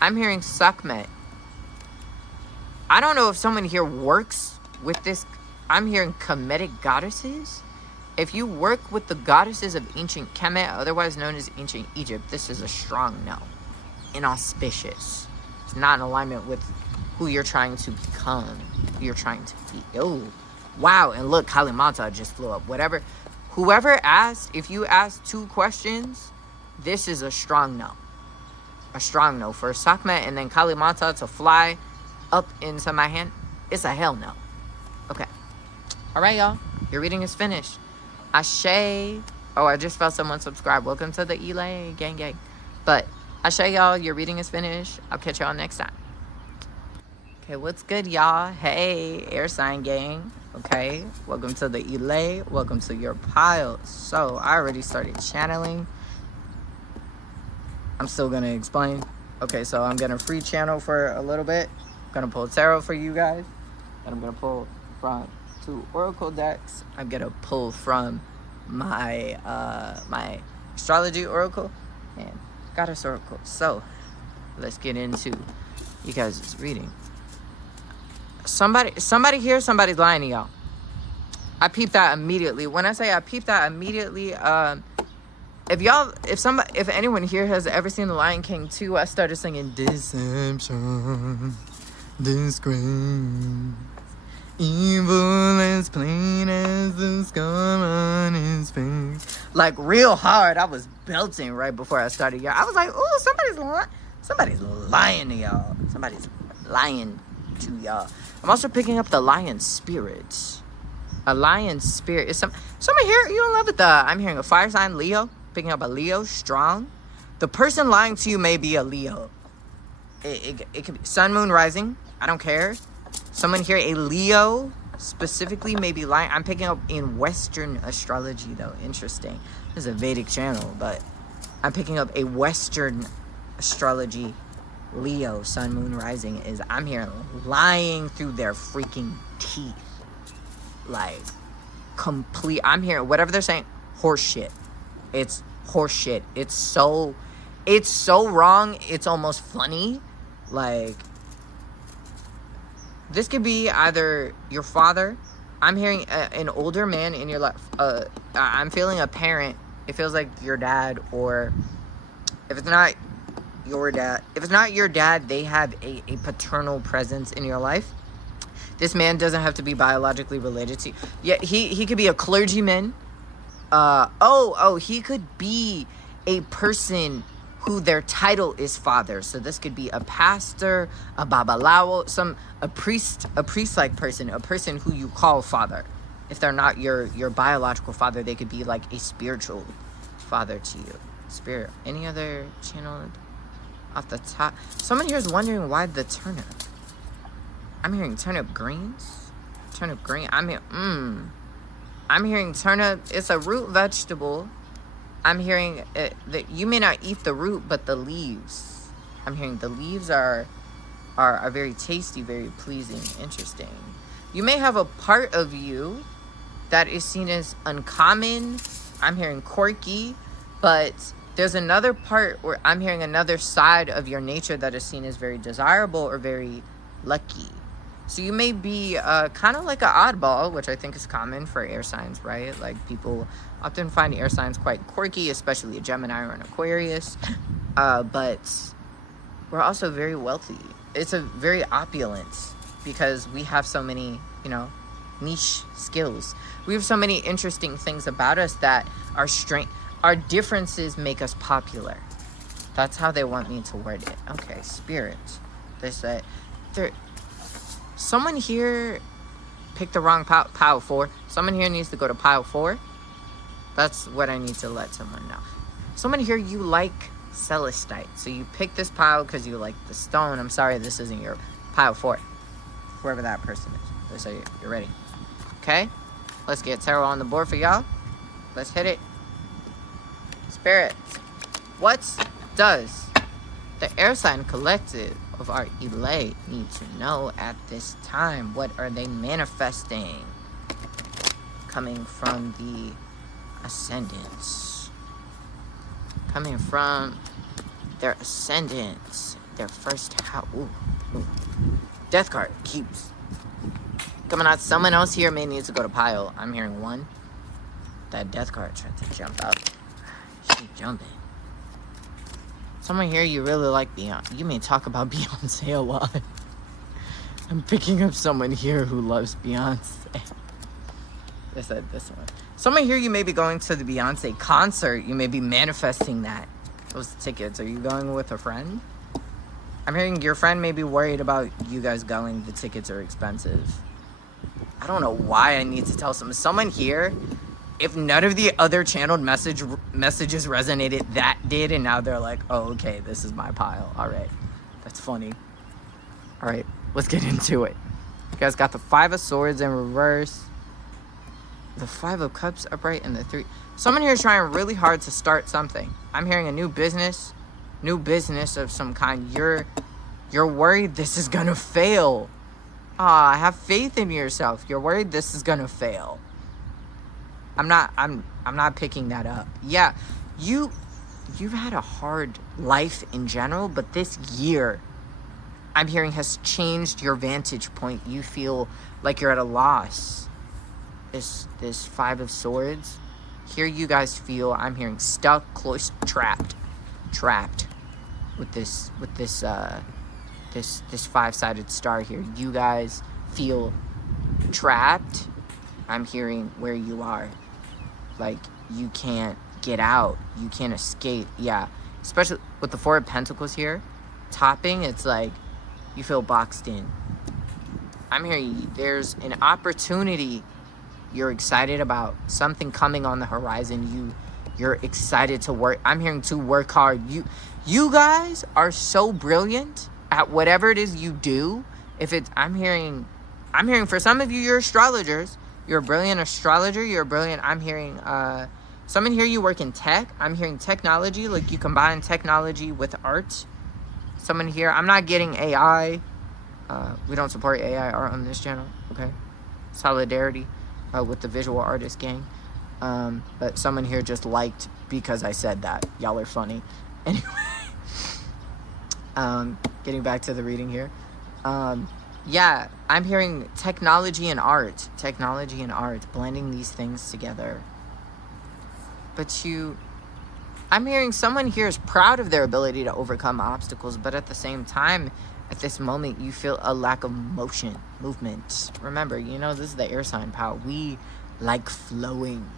I'm hearing Sekhmet. I don't know if someone here works with this. I'm hearing Kemetic goddesses. If you work with the goddesses of ancient Kemet, otherwise known as ancient Egypt, this is a strong no. Inauspicious. It's not in alignment with who you're trying to become, who you're trying to be. Oh, wow. And look, Kali Mata just flew up. Whoever asked, if you asked two questions, this is a strong no. A strong no. For Sekhmet and then Kali Mata to fly up into my hand, it's a hell no. Okay. All right, y'all. Your reading is finished. Ashe. Oh, I just felt someone subscribe. Welcome to the Ile gang. But Ashe, y'all. Your reading is finished. I'll catch y'all next time. Okay, what's good, y'all? Hey, air sign gang. Okay, welcome to the Ile. Welcome to your pile. So, I already started channeling. I'm still going to explain. Okay, so I'm going to free channel for a little bit. I'm going to pull tarot for you guys. And I'm going to pull from 2 oracle decks. I'm going to pull from my my astrology oracle and goddess oracle. So, let's get into you guys' reading. Somebody here, somebody's lying to y'all. I peeped that immediately. When I say I peeped that immediately, if anyone here has ever seen The Lion King 2, I started singing Deception, Disgrace. Evil as plain as the scar on his face. Like, real hard. I was belting right before I started, y'all. I was like, ooh, somebody's lying to y'all. Somebody's lying to y'all. I'm also picking up the lion spirit. A lion spirit is someone here. You don't love it. I'm hearing a fire sign, Leo. Picking up a Leo, strong. The person lying to you may be a Leo. It could be sun, moon, rising. I don't care. Someone here, a Leo, specifically may be lying. I'm picking up in Western astrology, though. Interesting. This is a Vedic channel, but I'm picking up a Western astrology. Leo, sun, moon, rising is, I'm hearing lying through their freaking teeth. Like, complete. I'm hearing whatever they're saying, horse shit. It's horse shit. It's so wrong. It's almost funny. Like, this could be either your father. I'm hearing an older man in your life. I'm feeling a parent. It feels like your dad, or if it's not your dad, they have a paternal presence in your life. This man doesn't have to be biologically related to you. Yeah, he could be a clergyman. He could be a person who their title is father. So this could be a pastor, a babalawo, a priest-like person, a person who you call father. If they're not your biological father, they could be like a spiritual father to you. Spirit. Any other channel off the top? Someone here is wondering why the turnip. I'm hearing turnip greens. Turnip green. I'm hearing turnip. It's a root vegetable. I'm hearing that you may not eat the root, but the leaves. I'm hearing the leaves are very tasty, very pleasing, interesting. You may have a part of you that is seen as uncommon. I'm hearing quirky, but there's another part where I'm hearing another side of your nature that is seen as very desirable or very lucky. So you may be kind of like an oddball, which I think is common for air signs, right? Like, people often find air signs quite quirky, especially a Gemini or an Aquarius. But we're also very wealthy. It's a very opulent, because we have so many, niche skills. We have so many interesting things about us that our differences make us popular. That's how they want me to word it. Okay, spirit. They said someone here picked the wrong pile 4. Someone here needs to go to pile 4. That's what I need to let someone know. Someone here, you like celestite. So you pick this pile because you like the stone. I'm sorry, this isn't your pile 4. Whoever that person is. Let's say you're ready. Okay? Let's get tarot on the board for y'all. Let's hit it. Spirit. What does the air sign collective of our Ile need to know at this time? What are they manifesting? Coming from the Ascendants. Coming from their Ascendants. Their first house. Ooh. Death card keeps coming out. Someone else here may need to go to pile. I'm hearing 1. That death card tried to jump up. She's jumping. Someone here, you really like Beyonce. You may talk about Beyonce a lot. I'm picking up someone here who loves Beyonce. I said this one. Someone here, you may be going to the Beyonce concert. You may be manifesting that. Those tickets. Are you going with a friend? I'm hearing your friend may be worried about you guys going. The tickets are expensive. I don't know why I need to tell someone here. If none of the other channeled messages resonated, that did, and now they're like, oh, okay, this is my pile. All right. That's funny. All right, let's get into it. You guys got the 5 of Swords in reverse, the 5 of Cups upright, and the 3. Someone here is trying really hard to start something. I'm hearing a new business of some kind. You're worried this is gonna fail. Have faith in yourself. You're worried this is gonna fail. I'm not picking that up. Yeah, you've had a hard life in general, but this year, I'm hearing, has changed your vantage point. You feel like you're at a loss. This 5 of Swords. Here you guys feel, I'm hearing, stuck, close, trapped with this 5-sided star here. You guys feel trapped. I'm hearing where you are. Like, you can't get out. You can't escape. Yeah. Especially with the Four of Pentacles here. Topping, it's like you feel boxed in. I'm hearing there's an opportunity you're excited about. Something coming on the horizon. You're excited to work. I'm hearing to work hard. You guys are so brilliant at whatever it is you do. I'm hearing for some of you, you're astrologers. You're a brilliant astrologer. You're brilliant. I'm hearing someone here, you work in tech. I'm hearing technology, like you combine technology with art. Someone here, I'm not getting AI. We don't support AI art on this channel, okay? Solidarity with the visual artist gang. But someone here just liked because I said that. Y'all are funny. Anyway, getting back to the reading here. Yeah, I'm hearing technology and art. Technology and art, blending these things together. But I'm hearing someone here is proud of their ability to overcome obstacles, but at the same time, at this moment, you feel a lack of movement. Remember, this is the air sign power. We like flowing.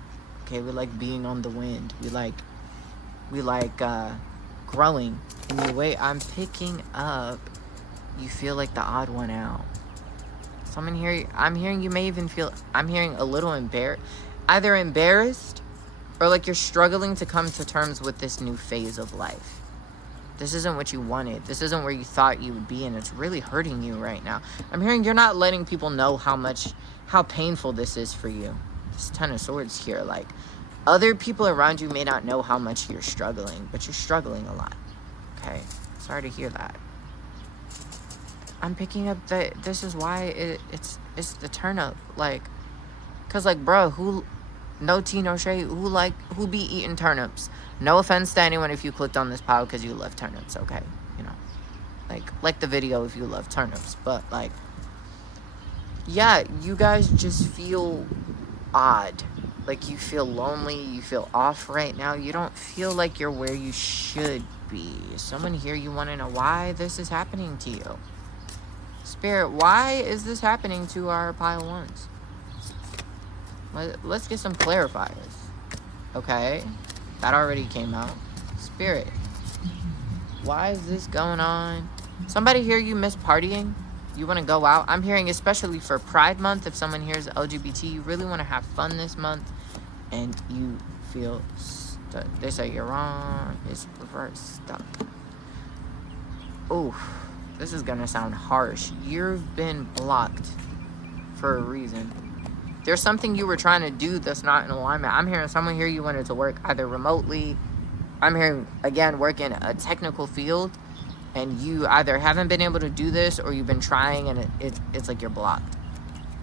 Okay, we like being on the wind. We like growing. And the way I'm picking up, you feel like the odd one out. Someone here, I'm hearing you may even feel, I'm hearing a little either embarrassed or like you're struggling to come to terms with this new phase of life. This isn't what you wanted. This isn't where you thought you would be, and it's really hurting you right now. I'm hearing you're not letting people know how painful this is for you. This Ten of Swords here, like, other people around you may not know how much you're struggling, but you're struggling a lot. Okay? Sorry to hear that. I'm picking up that this is why it's the turn up. Like, cause like, bro, no tea, no shade, who be eating turnips? No offense to anyone if you clicked on this pile because you love turnips, okay? Like the video if you love turnips, but like, yeah, you guys just feel odd. Like, you feel lonely, you feel off right now. You don't feel like you're where you should be. Someone here, you want to know why this is happening to you. Spirit, why is this happening to our pile ones? Let's get some clarifiers. Okay? That already came out. Spirit, why is this going on? Somebody here, you miss partying? You want to go out? I'm hearing, especially for Pride Month, if someone here is LGBT, you really want to have fun this month, and you feel stuck. They say you're wrong. It's reverse stuck. Ooh, this is going to sound harsh. You've been blocked for a reason. There's something you were trying to do that's not in alignment. I'm hearing someone here, you wanted to work either remotely. I'm hearing, again, work in a technical field, and you either haven't been able to do this or you've been trying, and it's like you're blocked.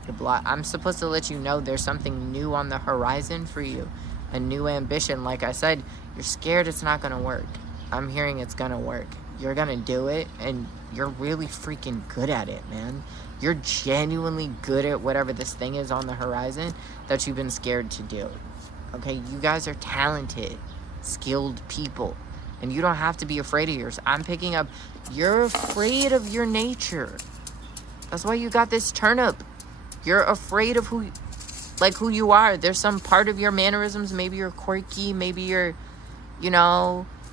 You're blocked. I'm supposed to let you know there's something new on the horizon for you, a new ambition. Like I said, you're scared it's not going to work. I'm hearing it's going to work. You're going to do it, and you're really freaking good at it, man. You're genuinely good at whatever this thing is on the horizon that you've been scared to do. Okay, you guys are talented, skilled people, and you don't have to be afraid of yours. I'm picking up, you're afraid of your nature. That's why you got this turnip. You're afraid of who you are. There's some part of your mannerisms. Maybe you're quirky. Maybe you're,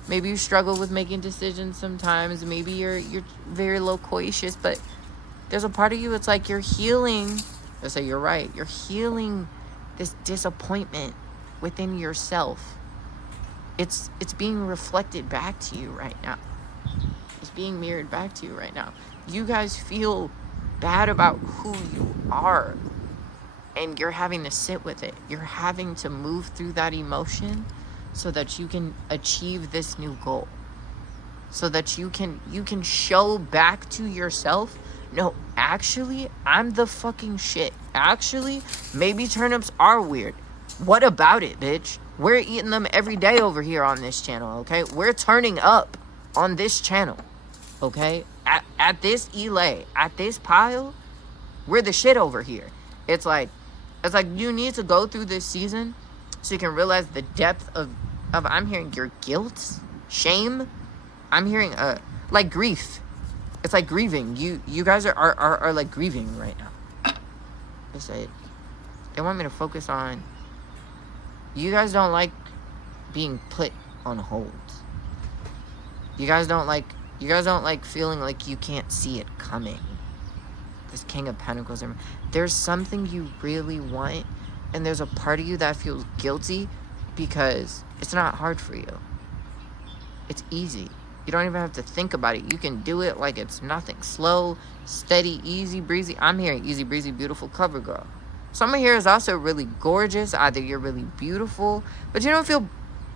maybe you struggle with making decisions sometimes. Maybe you're very loquacious, but there's a part of you, it's like you're healing. Let's say you're right. You're healing this disappointment within yourself. It's being reflected back to you right now. It's being mirrored back to you right now. You guys feel bad about who you are, and you're having to sit with it. You're having to move through that emotion so that you can achieve this new goal. So that you can show back to yourself, no, actually, I'm the fucking shit. Actually, maybe turnips are weird. What about it, bitch? We're eating them every day over here on this channel, okay? We're turning up on this channel, okay? At this Ile, at this pile, we're the shit over here. It's like you need to go through this season so you can realize the depth of I'm hearing your guilt, shame. I'm hearing like grief. It's like grieving. You guys are like grieving right now. They want me to focus on, you guys don't like being put on hold. You guys don't like feeling like you can't see it coming. This King of Pentacles. There's something you really want, and there's a part of you that feels guilty because it's not hard for you. It's easy. You don't even have to think about it. You can do it like it's nothing. Slow, steady, easy breezy. I'm hearing easy breezy, beautiful cover girl. Someone here is also really gorgeous. Either you're really beautiful, but you don't feel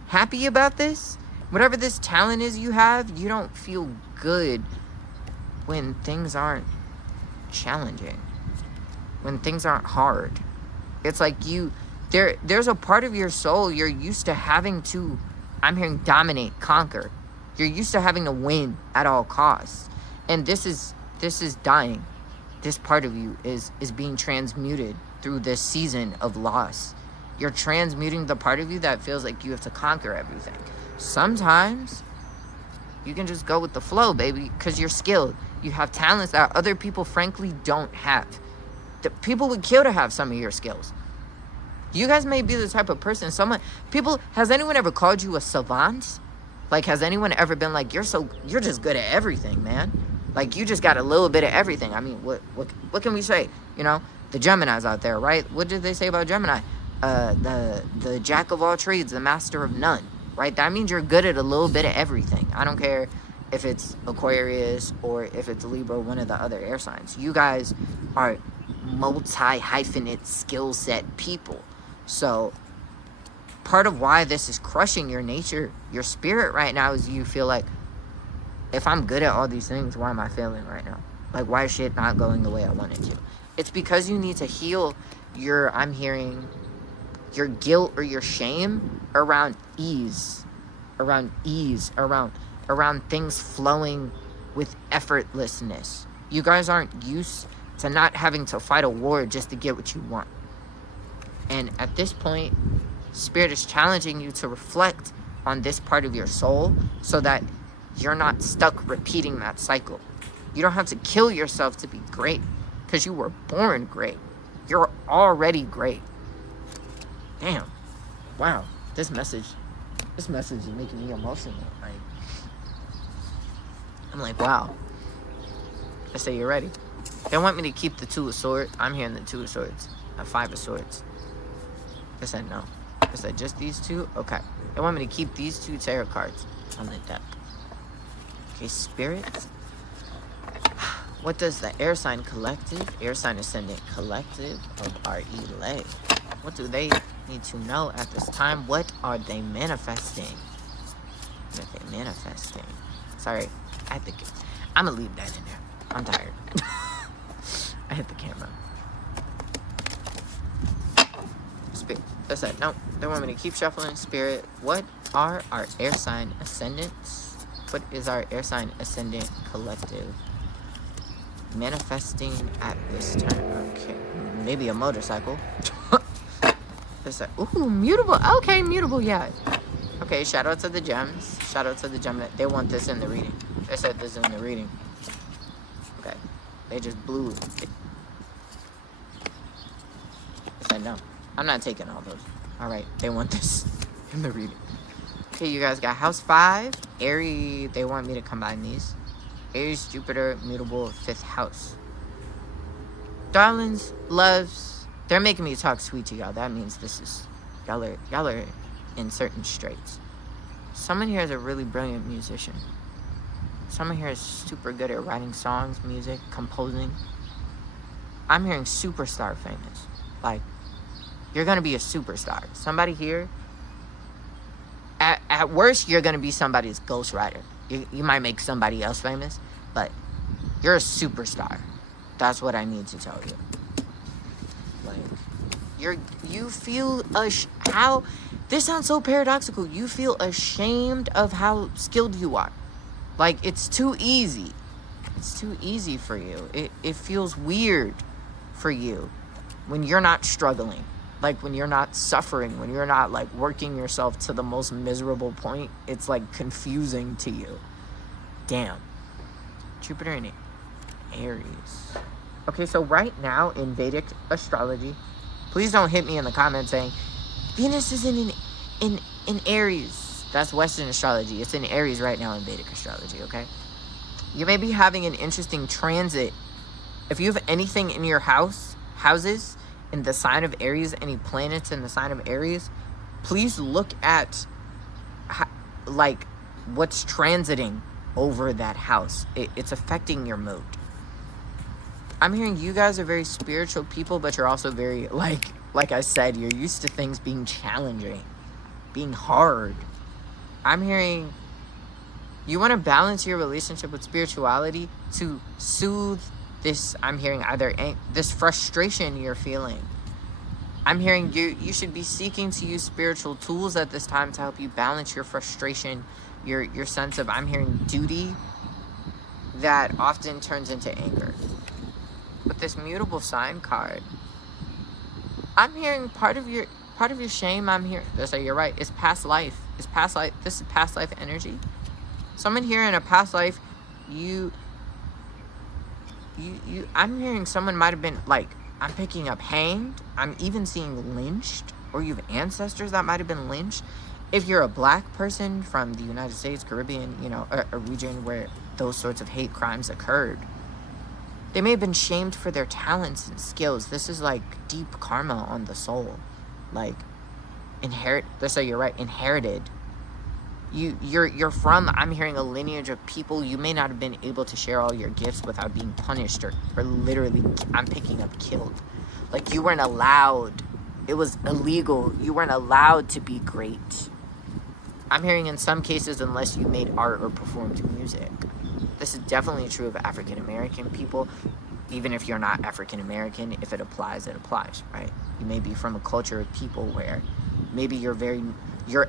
happy about this. Whatever this talent is you have, you don't feel good when things aren't challenging, when things aren't hard. It's like there's a part of your soul you're used to having to, I'm hearing, dominate, conquer. You're used to having to win at all costs, and this is dying. This part of you is being transmuted through this season of loss. You're transmuting the part of you that feels like you have to conquer everything. Sometimes you can just go with the flow, baby, because you're skilled. You have talents that other people frankly don't have. The people would kill to have some of your skills. You guys may be the type of person, has anyone ever called you a savant? Like, has anyone ever been like, you're just good at everything, man? Like, you just got a little bit of everything. I mean, what can we say? You know, the Geminis out there, right? What did they say about Gemini? The jack of all trades, the master of none, right? That means you're good at a little bit of everything. I don't care if it's Aquarius or if it's Libra, one of the other air signs. You guys are multi-hyphenate skill set people. So part of why this is crushing your nature, your spirit right now, is you feel like, if I'm good at all these things, why am I failing right now? Like, why is shit not going the way I want it to? It's because you need to heal I'm hearing, your guilt or your shame around ease, around things flowing with effortlessness. You guys aren't used to not having to fight a war just to get what you want. And at this point, Spirit is challenging you to reflect on this part of your soul so that you're not stuck repeating that cycle. You don't have to kill yourself to be great, because you were born great. You're already great. Damn. Wow. This message is making me emotional. I'm like, wow. I say, you're ready. They want me to keep the Two of Swords. I'm hearing the Two of Swords. A Five of Swords. I said no. I said just these two? Okay. They want me to keep these two tarot cards on the deck. Okay, Spirit. What does the air sign collective, air sign ascendant collective of our Ile, what do they need to know at this time? What are they manifesting? What are they manifesting? Sorry, I'm gonna leave that in there. I'm tired. I hit the camera. Spirit. I said, no, they want me to keep shuffling. Spirit, what are our air sign ascendants? What is our air sign ascendant collective manifesting at this time? Okay, maybe a motorcycle. It's like, ooh, mutable. Okay, mutable, yeah. Okay, shout out to the gems. Shout out to the gem. They want this in the reading. They said this in the reading. Okay, they just blew it. I said no. I'm not taking all those. All right, they want this in the reading. Okay, you guys got House 5, Aries. They want me to combine these. Aries, Jupiter, mutable, 5th house. Darlings, loves, they're making me talk sweet to y'all. That means this is, y'all are in certain straits. Someone here is a really brilliant musician. Someone here is super good at writing songs, music, composing. I'm hearing superstar famous. Like, you're going to be a superstar. Somebody here, at worst, you're going to be somebody's ghostwriter. You might make somebody else famous, but you're a superstar. That's what I need to tell you. Like, you feel how, this sounds so paradoxical. You feel ashamed of how skilled you are. Like, it's too easy. It's too easy for you. It feels weird for you when you're not struggling. Like, when you're not suffering, when you're not, like, working yourself to the most miserable point, it's, like, confusing to you. Damn. Jupiter in Aries. Okay, so right now in Vedic astrology, please don't hit me in the comments saying, Venus is in Aries. That's Western astrology. It's in Aries right now in Vedic astrology, okay? You may be having an interesting transit. If you have anything in your houses, in the sign of Aries, any planets in the sign of Aries, please look at, like, what's transiting over that house. It's affecting your mood. I'm hearing you guys are very spiritual people, but you're also very, like I said, you're used to things being challenging, being hard. I'm hearing you want to balance your relationship with spirituality to soothe this, I'm hearing either this frustration you're feeling. I'm hearing you should be seeking to use spiritual tools at this time to help you balance your frustration, your sense of, I'm hearing, duty that often turns into anger. With this mutable sign card, I'm hearing part of your shame. I'm hearing, so you're right, it's past life. It's past life. This is past life energy. Someone here in a past life, I'm hearing someone might have been, like, I'm picking up hanged. I'm even seeing lynched, or you have ancestors that might have been lynched. If you're a black person from the United States, Caribbean, you know, a region where those sorts of hate crimes occurred, they may have been shamed for their talents and skills. This is like deep karma on the soul. Like, so you're right, inherited. You're from, I'm hearing, a lineage of people. You may not have been able to share all your gifts without being punished or literally, I'm picking up, killed. Like, you weren't allowed. It was illegal. You weren't allowed to be great. I'm hearing in some cases, unless you made art or performed music. This is definitely true of African American people. Even if you're not African American, if it applies, it applies, right? You may be from a culture of people where maybe your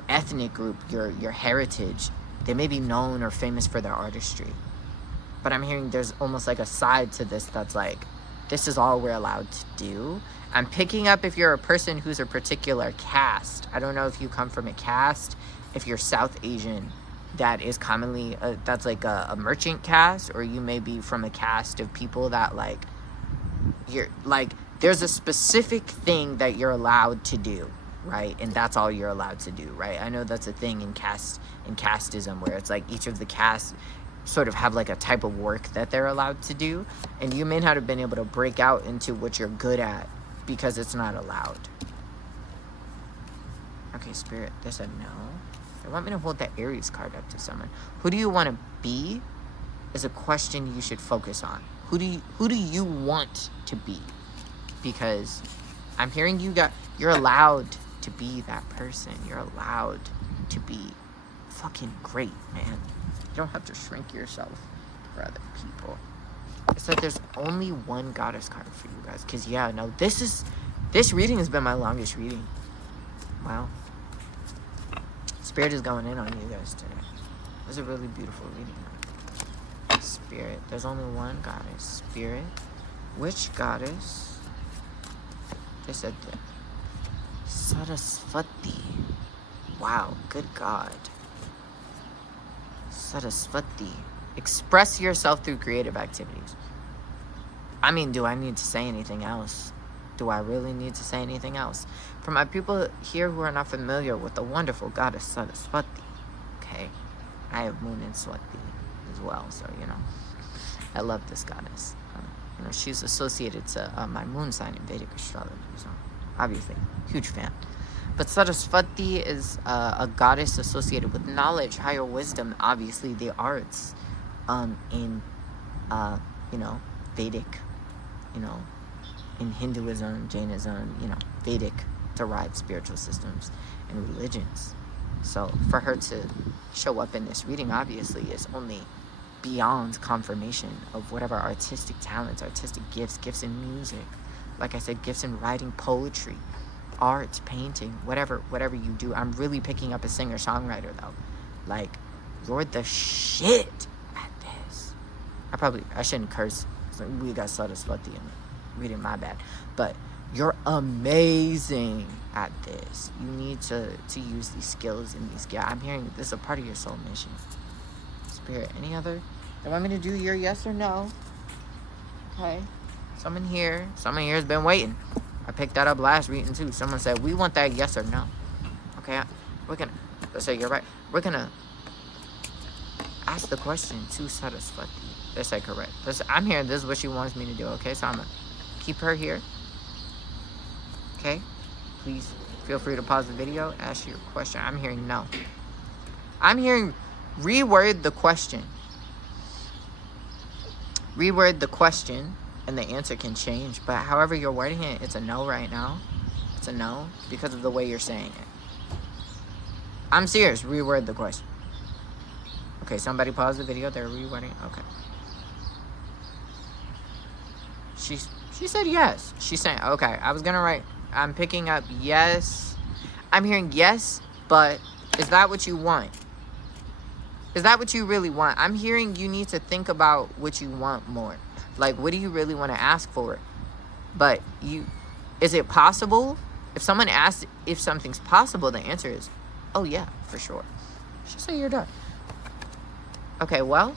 ethnic group, your heritage, they may be known or famous for their artistry. But I'm hearing there's almost like a side to this that's like, this is all we're allowed to do. I'm picking up if you're a person who's a particular caste. I don't know if you come from a caste, if you're South Asian, that is commonly, that's like a merchant caste, or you may be from a caste of people that, like, you're, like, there's a specific thing that you're allowed to do, right? And that's all you're allowed to do, right? I know that's a thing in casteism, where it's like each of the castes sort of have like a type of work that they're allowed to do, and you may not have been able to break out into what you're good at because it's not allowed. Okay, Spirit, they said no. They want me to hold that Aries card up to someone. Who do you want to be is a question you should focus on. Who do you want to be? Because I'm hearing you're allowed to be that person. You're allowed to be fucking great, man. You don't have to shrink yourself for other people. It's like there's only one goddess card for you guys. Because, yeah, no, this reading has been my longest reading. Wow. Spirit is going in on you guys today. It was a really beautiful reading. Spirit. There's only one goddess. Spirit. Which goddess? They said that. Saraswati. Wow. Good God. Saraswati. Express yourself through creative activities. I mean, do I need to say anything else? Do I really need to say anything else? For my people here who are not familiar with the wonderful goddess Saraswati, okay? I have moon in Swati as well, so, you know, I love this goddess. You know, she's associated to my moon sign in Vedic astrology, so obviously, huge fan. But Saraswati is a goddess associated with knowledge, higher wisdom, obviously the arts, in, you know, Vedic, you know, in Hinduism, Jainism, you know, Vedic derived spiritual systems and religions. So for her to show up in this reading, obviously, is only beyond confirmation of whatever artistic talents, artistic gifts in music. Like I said, gifts in writing, poetry, art, painting, whatever you do. I'm really picking up a singer-songwriter, though. Like, you're the shit at this. I shouldn't curse. We got Saraswati in it. Reading, my bad. But you're amazing at this. You need to use these skills and these gifts. I'm hearing this is a part of your soul mission. Spirit, any other? You want me to do your yes or no? Okay. Someone here has been waiting. I picked that up last reading too. Someone said, we want that yes or no. Okay, we're gonna, let's say you're right. We're gonna ask the question to Saraswati. They said correct. I'm hearing this is what she wants me to do, okay? So I'm gonna keep her here. Okay? Please feel free to pause the video, ask your question. I'm hearing no. I'm hearing reword the question. Reword the question, and the answer can change. But however you're wording it, it's a no right now. It's a no because of the way you're saying it. I'm serious. Reword the question. Okay, somebody pause the video. They're rewording. Okay. She said yes. She's saying, okay, I was going to write, I'm picking up yes. I'm hearing yes, but is that what you want? Is that what you really want? I'm hearing you need to think about what you want more. Like, what do you really want to ask for? But is it possible? If someone asks if something's possible, the answer is, oh yeah, for sure. She said you're done. Okay, well,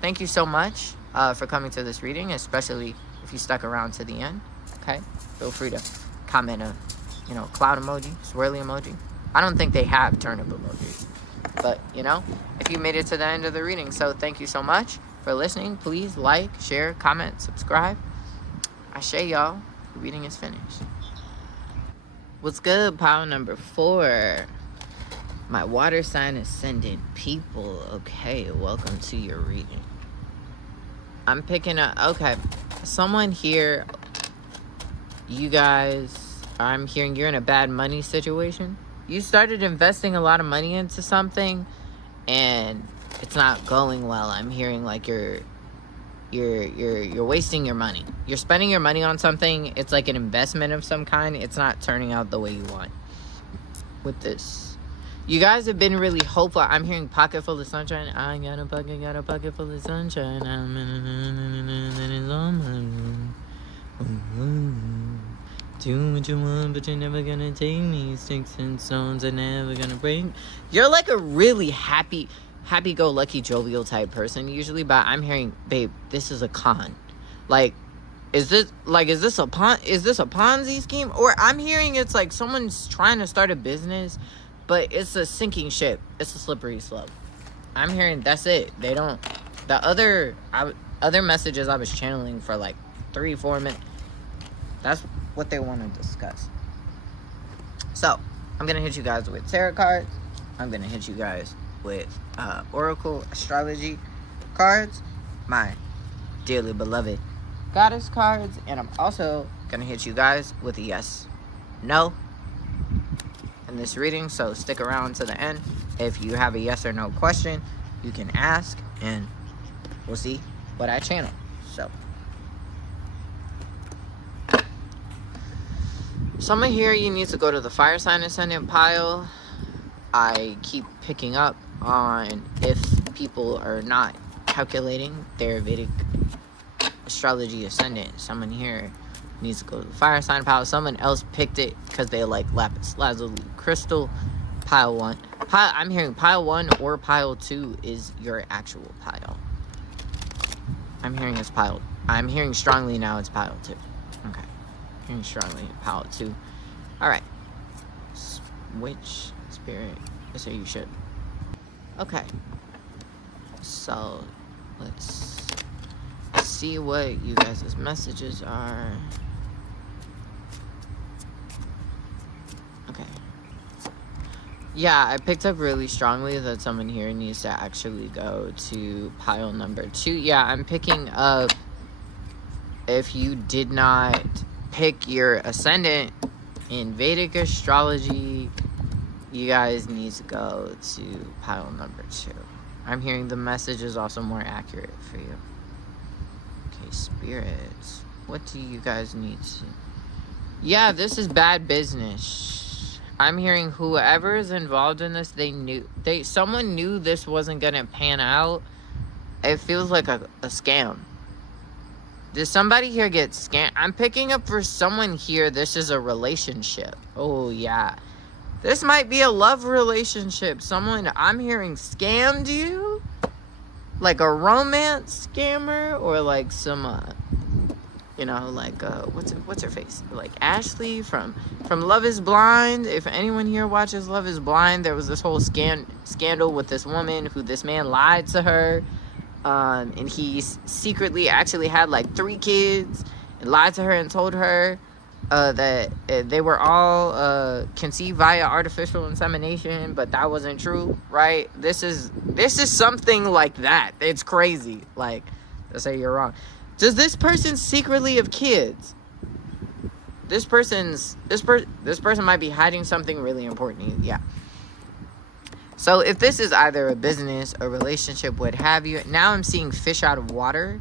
thank you so much for coming to this reading, especially if you stuck around to the end. Okay, feel free to comment a, cloud emoji, swirly emoji. I don't think they have turnip emojis, but if you made it to the end of the reading, so thank you so much for listening. Please like, share, comment, subscribe. Ashe, y'all. The reading is finished. What's good, pile number 4? My water sign ascendant people. Okay, welcome to your reading. I'm picking up, okay, someone here, you guys, I'm hearing you're in a bad money situation. You started investing a lot of money into something and it's not going well. I'm hearing like you're wasting your money. You're spending your money on something. It's like an investment of some kind. It's not turning out the way you want with this. You guys have been really hopeful. I'm hearing pocket full of sunshine. I got a pocket full of sunshine. I'm in all my room. Do what you want, but you're never gonna take me. Sticks and stones are never gonna break. You're like a really happy-go-lucky, jovial type person usually, but I'm hearing, babe, this is a con. Like, is this a Ponzi scheme? Or I'm hearing it's like someone's trying to start a business, but it's a sinking ship. It's a slippery slope. I'm hearing that's it. They don't. The other messages I was channeling for like 3-4 minutes. That's what they want to discuss. So I'm gonna hit you guys with tarot cards. I'm gonna hit you guys with oracle astrology cards, my dearly beloved goddess cards, and I'm also gonna hit you guys with a yes, no in this reading, so stick around to the end. If you have a yes or no question, you can ask and we'll see what I channel. So someone here, you need to go to the fire sign ascendant pile. I keep picking up on if people are not calculating their Vedic astrology ascendant. Someone here needs to go to the fire sign pile. Someone else picked it because they like lapis lazuli crystal. Pile 1. I'm hearing pile 1 or pile 2 is your actual pile. I'm hearing it's pile. I'm hearing strongly now it's pile 2. Okay. Hearing strongly pile 2. Alright. Which spirit? So you should. Okay. So let's see what you guys' messages are. Okay. Yeah, I picked up really strongly that someone here needs to actually go to pile number 2. Yeah, I'm picking up, if you did not pick your ascendant in Vedic astrology, you guys need to go to pile number 2. I'm hearing the message is also more accurate for you. Okay, spirits. What do you guys need to... Yeah, this is bad business. I'm hearing whoever is involved in this, someone knew this wasn't gonna pan out. It feels like a scam. Did somebody here get scammed? I'm picking up for someone here, this is a relationship. Oh, yeah. This might be a love relationship. Someone, I'm hearing, scammed you? Like a romance scammer? Or like some, You know, like what's her face? Like Ashley from Love Is Blind. If anyone here watches Love Is Blind, there was this whole scandal with this woman who this man lied to her, and he secretly actually had like 3 kids and lied to her and told her that they were all conceived via artificial insemination, but that wasn't true, right? This is something like that. It's crazy. Like, let's say you're wrong. Does this person secretly have kids? This person might be hiding something really important. Yeah. So if this is either a business, a relationship, what have you, now I'm seeing fish out of water.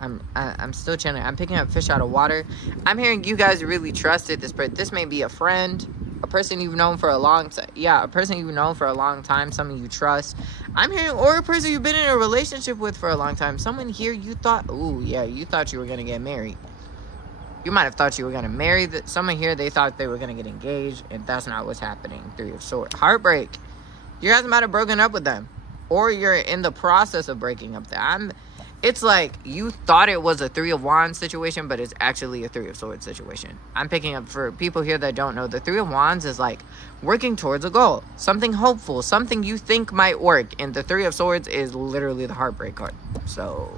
I'm still channeling. I'm picking up fish out of water. I'm hearing you guys really trusted this person. This may be a friend, a person you've known for a long time. Yeah, a person you've known for a long time, someone you trust. I'm hearing, or a person you've been in a relationship with for a long time. Someone here you thought, ooh, yeah, you thought you were going to get married. You might have thought you were going to marry someone here. They thought they were going to get engaged, and that's not what's happening. 3 of Swords. Heartbreak. You guys might have broken up with them, or you're in the process of breaking up. It's like you thought it was a 3 of Wands situation, but it's actually a 3 of Swords situation. I'm picking up, for people here that don't know, the 3 of Wands is like working towards a goal, something hopeful, something you think might work. And the 3 of Swords is literally the heartbreak card. So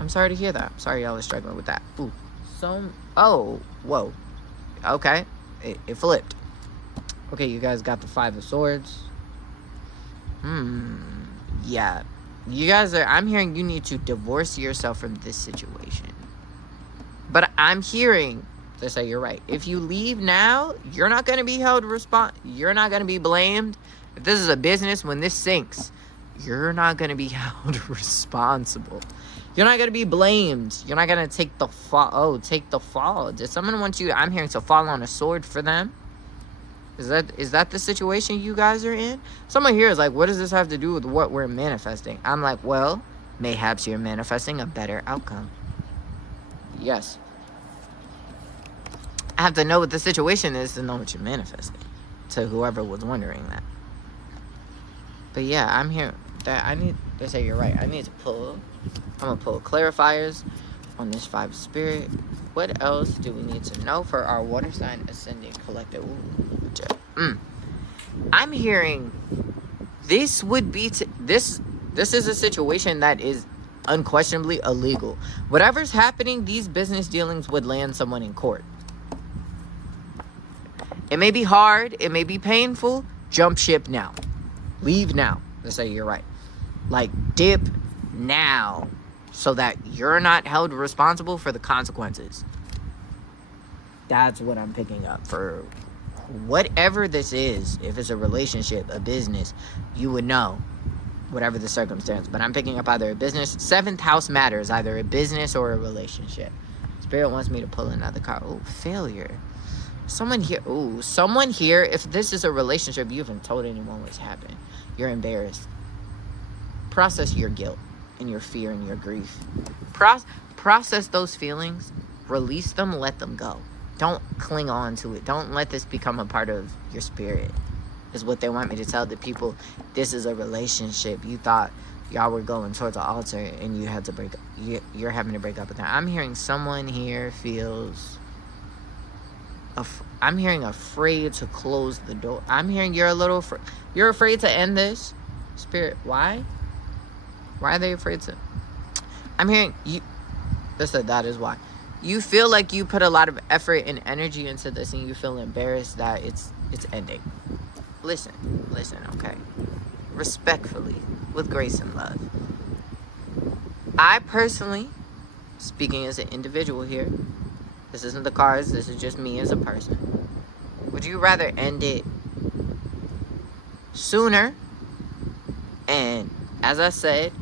I'm sorry to hear that. Sorry y'all are struggling with that. Ooh, oh, whoa. Okay, it flipped. Okay, you guys got the 5 of Swords. Yeah. You guys I'm hearing you need to divorce yourself from this situation. But I'm hearing, they say you're right. If you leave now, you're not going to be held you're not going to be blamed. If this is a business, when this sinks, you're not going to be held responsible. You're not going to be blamed. You're not going to take the fall. Oh, take the fall. Did someone want you, I'm hearing, to fall on a sword for them? Is that the situation you guys are in? Someone here is like, what does this have to do with what we're manifesting? I'm like, well, mayhaps you're manifesting a better outcome. Yes. I have to know what the situation is to know what you're manifesting. To whoever was wondering that. But yeah, I'm here. They say you're right. I need to pull. I'm going to pull clarifiers on this 5 of Spirit. What else do we need to know for our water sign ascending collective? I'm hearing this would be this is a situation that is unquestionably illegal. Whatever's happening, these business dealings would land someone in court. It may be hard, it may be painful. Jump ship now. Leave now. Let's say you're right. Like, dip now, so that you're not held responsible for the consequences. That's what I'm picking up for whatever this is. If it's a relationship, a business, you would know, whatever the circumstance. But I'm picking up either a business. 7th house matters, either a business or a relationship. Spirit wants me to pull another card. Oh, failure. Someone here, if this is a relationship, you haven't told anyone what's happened. You're embarrassed. Process your guilt and your fear and your grief. Process those feelings. Release them. Let them go. Don't cling on to it. Don't let this become a part of your spirit. Is what they want me to tell the people. This is a relationship. You thought y'all were going towards the altar and you had to break up. You're having to break up with them. I'm hearing someone here feels... I'm hearing afraid to close the door. I'm hearing you're a little... You're afraid to end this. Spirit, why? Why are they afraid to... I'm hearing you... That is why. You feel like you put a lot of effort and energy into this and you feel embarrassed that it's ending. Listen, okay? Respectfully, with grace and love. I personally, speaking as an individual here, this isn't the cards, this is just me as a person. Would you rather end it sooner and, as I said,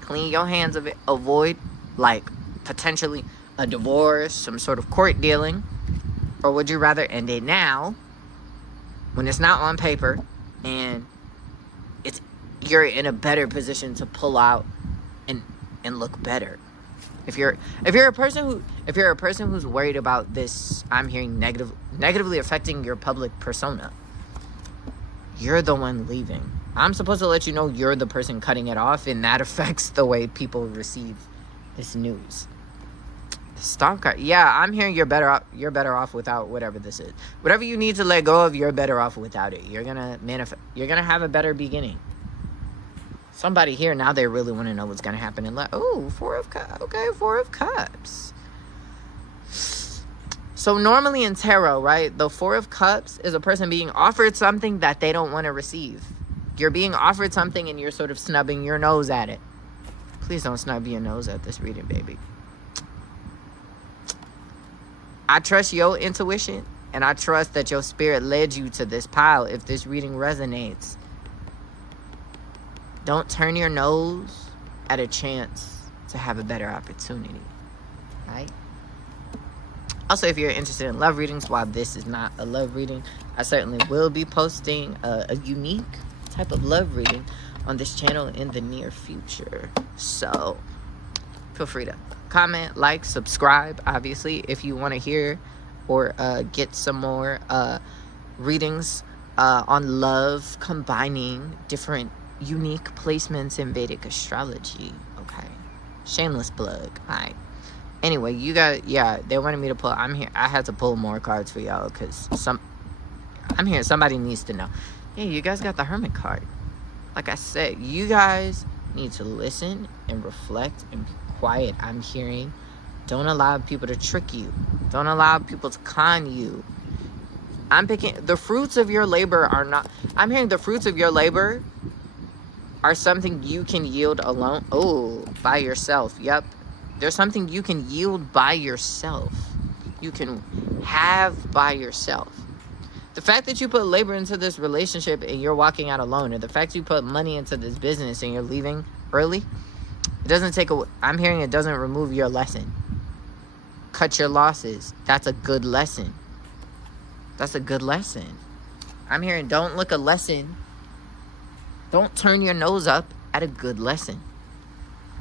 clean your hands of it, avoid, like, potentially a divorce, some sort of court dealing, or would you rather end it now when it's not on paper and you're in a better position to pull out and look better? If you're a person who's worried about this, I'm hearing negatively affecting your public persona, you're the one leaving. I'm supposed to let you know you're the person cutting it off, and that affects the way people receive this news. Stomp card. Yeah, I'm hearing you're better off without whatever this is. Whatever you need to let go of, you're better off without it. You're gonna manifest. You're gonna have a better beginning. Somebody here now, they really want to know what's gonna happen in life. Oh, Four of Cups. Okay, Four of Cups. So normally in tarot, right, the Four of Cups is a person being offered something that they don't want to receive. You're being offered something and you're sort of snubbing your nose at it. Please don't snub your nose at this reading, baby. I trust your intuition, and I trust that your spirit led you to this pile if this reading resonates. Don't turn your nose at a chance to have a better opportunity, right? Also, if you're interested in love readings, while this is not a love reading, I certainly will be posting a unique type of love reading on this channel in the near future. So feel free to comment, like, subscribe, obviously, if you want to hear or get some more readings on love, combining different unique placements in Vedic astrology. Okay, shameless plug. All right. Anyway, you got, yeah, they wanted me to pull. I'm here. I had to pull more cards for y'all because I'm here. Somebody needs to know. Yeah, you guys got the Hermit card. Like I said, you guys need to listen and reflect and be quiet. I'm hearing, don't allow people to trick you. Don't allow people to con you. I'm picking, the fruits of your labor are not, I'm hearing the fruits of your labor are something you can yield alone. Oh, by yourself. Yep. There's something you can yield by yourself. You can have by yourself. The fact that you put labor into this relationship and you're walking out alone, or the fact you put money into this business and you're leaving early, it doesn't take away. I'm hearing it doesn't remove your lesson. Cut your losses. That's a good lesson. That's a good lesson. I'm hearing don't look a lesson. Don't turn your nose up at a good lesson.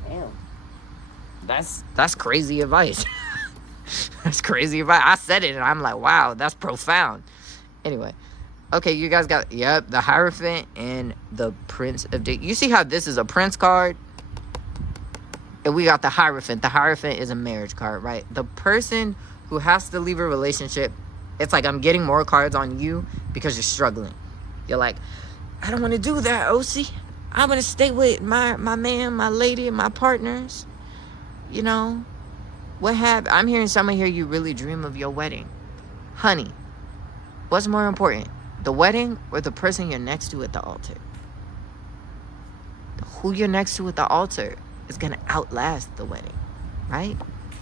Damn. That's crazy advice. That's crazy advice. I said it and I'm like, wow, that's profound. Anyway, okay, you guys got, yep, the Hierophant and the Prince of You see how this is a Prince card? And we got the Hierophant. The Hierophant is a marriage card, right? The person who has to leave a relationship, it's like I'm getting more cards on you because you're struggling. You're like, I don't want to do that, OC. I'm going to stay with my man, my lady, and my partners. You know, I'm hearing someone here, you really dream of your wedding. Honey, what's more important, the wedding or the person you're next to at the altar? Who you're next to at the altar is going to outlast the wedding, right?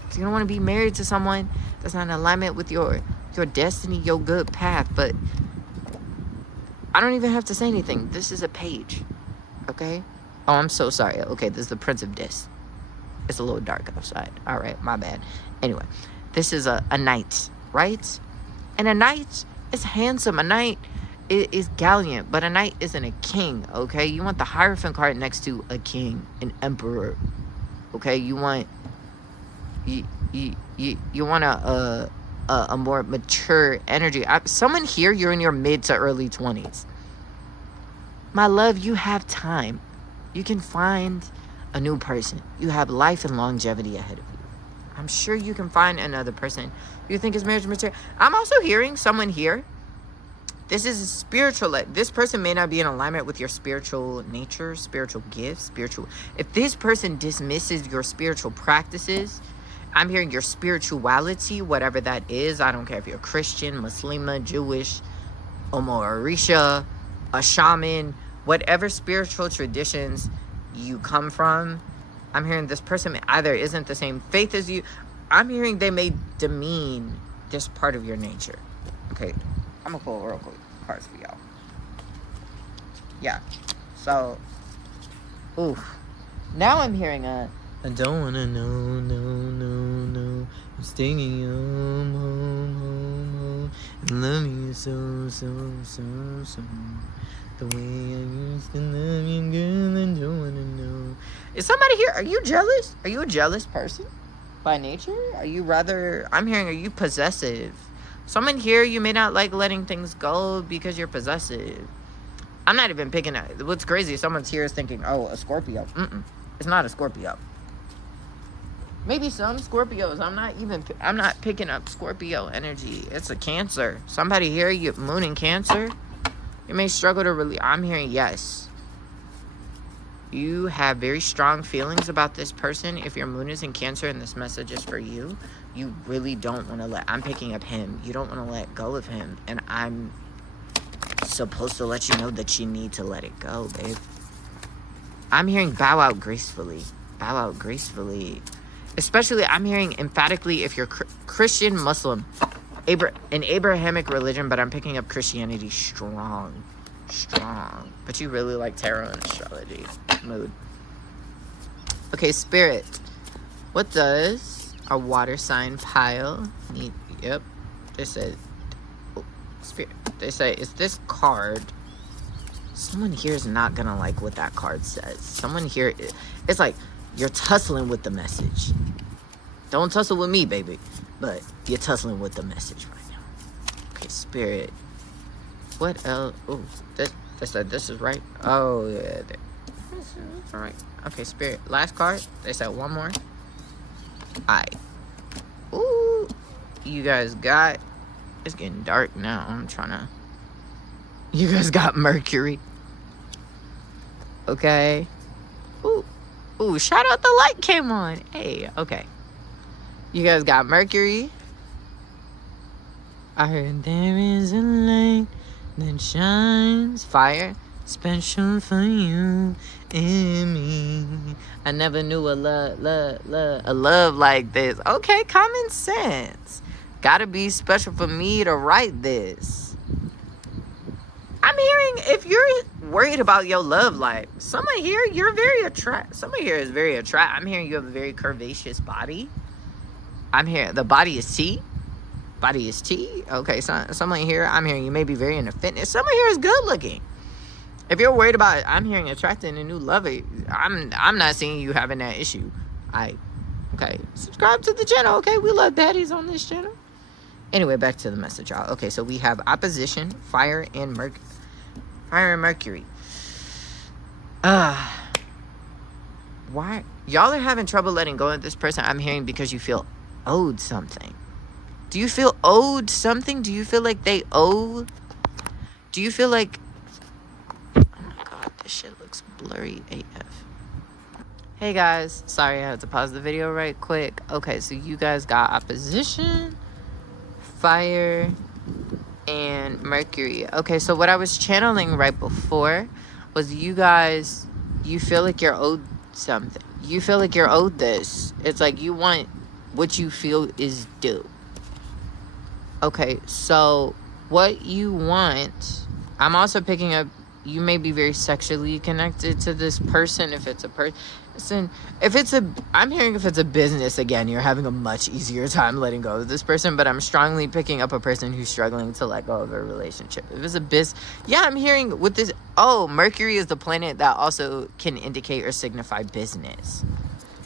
So you don't want to be married to someone that's not in alignment with your destiny, your good path. But I don't even have to say anything. This is a page, okay? Oh, I'm so sorry. Okay, this is the Prince of Dis. It's a little dark outside. All right, my bad. Anyway, this is a knight, right? And a knight is handsome. A knight is gallant, but a knight isn't a king, okay? You want the Hierophant card next to a king, an emperor, okay? You want you want a more mature energy. Someone here, you're in your mid to early 20s. My love, you have time. You can find a new person. You have life and longevity ahead of you. I'm sure you can find another person you think is marriage material. I'm also hearing someone here. This is a spiritual. This person may not be in alignment with your spiritual nature, spiritual gifts, spiritual. If this person dismisses your spiritual practices, I'm hearing your spirituality, whatever that is. I don't care if you're Christian, Muslima, Jewish, Omorisha, a shaman, whatever spiritual traditions you come from. I'm hearing this person either isn't the same faith as you. I'm hearing they may demean this part of your nature. Okay, I'm gonna pull real quick cards for y'all. Yeah, so, oof. Now I'm hearing I don't wanna know, no. I'm staying home, and loving you so. The way I used to love you, girl, I don't wanna know. Is somebody here? Are you jealous? Are you a jealous person by nature? Are you rather, I'm hearing, are you possessive? Someone here, you may not like letting things go because you're possessive. I'm not even picking up. What's crazy, someone's here is thinking, oh, a Scorpio. It's not a Scorpio. Maybe some Scorpios. I'm not picking up Scorpio energy. It's a Cancer. Somebody here, you moon in Cancer. You may struggle to really. I'm hearing yes. You have very strong feelings about this person. If your moon is in Cancer and this message is for you, you really don't want to let. I'm picking up him. You don't want to let go of him. And I'm supposed to let you know that you need to let it go, babe. I'm hearing bow out gracefully. Bow out gracefully. Especially, I'm hearing emphatically if you're Christian, Muslim, an Abrahamic religion, but I'm picking up Christianity strong. Strong. But you really like tarot and astrology. Mood. Okay, Spirit. What does a water sign pile need? Yep. They said, Spirit. They say, is this card... Someone here is not going to like what that card says. Someone here... It's like... You're tussling with the message. Don't tussle with me, baby. But you're tussling with the message right now. Okay, Spirit. What else? Oh, this is right. Oh, yeah. This is right. Okay, Spirit. Last card. They said one more. Alright. Ooh. You guys got... It's getting dark now. I'm trying to... You guys got Mercury. Okay. Ooh. Ooh, shout out the light came on. Hey, okay. You guys got Mercury. I heard there is a light that shines. Fire. Special for you and me. I never knew a love like this. Okay, common sense. Gotta be special for me to write this. I'm hearing if you're worried about your love life, someone here, you're very someone here is very attractive. I'm hearing you have a very curvaceous body. I'm hearing the body is T. Body is T. Okay, so someone here, I'm hearing you may be very into fitness. Someone here is good looking. If you're worried about it, I'm hearing attracting a new lover. I'm not seeing you having that issue. Okay. Subscribe to the channel, okay? We love baddies on this channel. Anyway, back to the message, y'all. Okay, so we have opposition, fire, and Mercury. Fire and Mercury. Why? Y'all are having trouble letting go of this person, I'm hearing, because you feel owed something. Do you feel owed something? Do you feel like they owe? Do you feel like... Oh my God, this shit looks blurry AF. Hey guys, sorry I had to pause the video right quick. Okay, so you guys got opposition, fire, and Mercury. Okay, so what I was channeling right before was you guys, you feel like you're owed something. You feel like you're owed this. It's like you want what you feel is due. Okay, so what you want, I'm also picking up, you may be very sexually connected to this person. If it's a person, I'm hearing if it's a business, again, you're having a much easier time letting go of this person, but I'm strongly picking up a person who's struggling to let go of a relationship. If it's a yeah, I'm hearing with this, Mercury is the planet that also can indicate or signify business.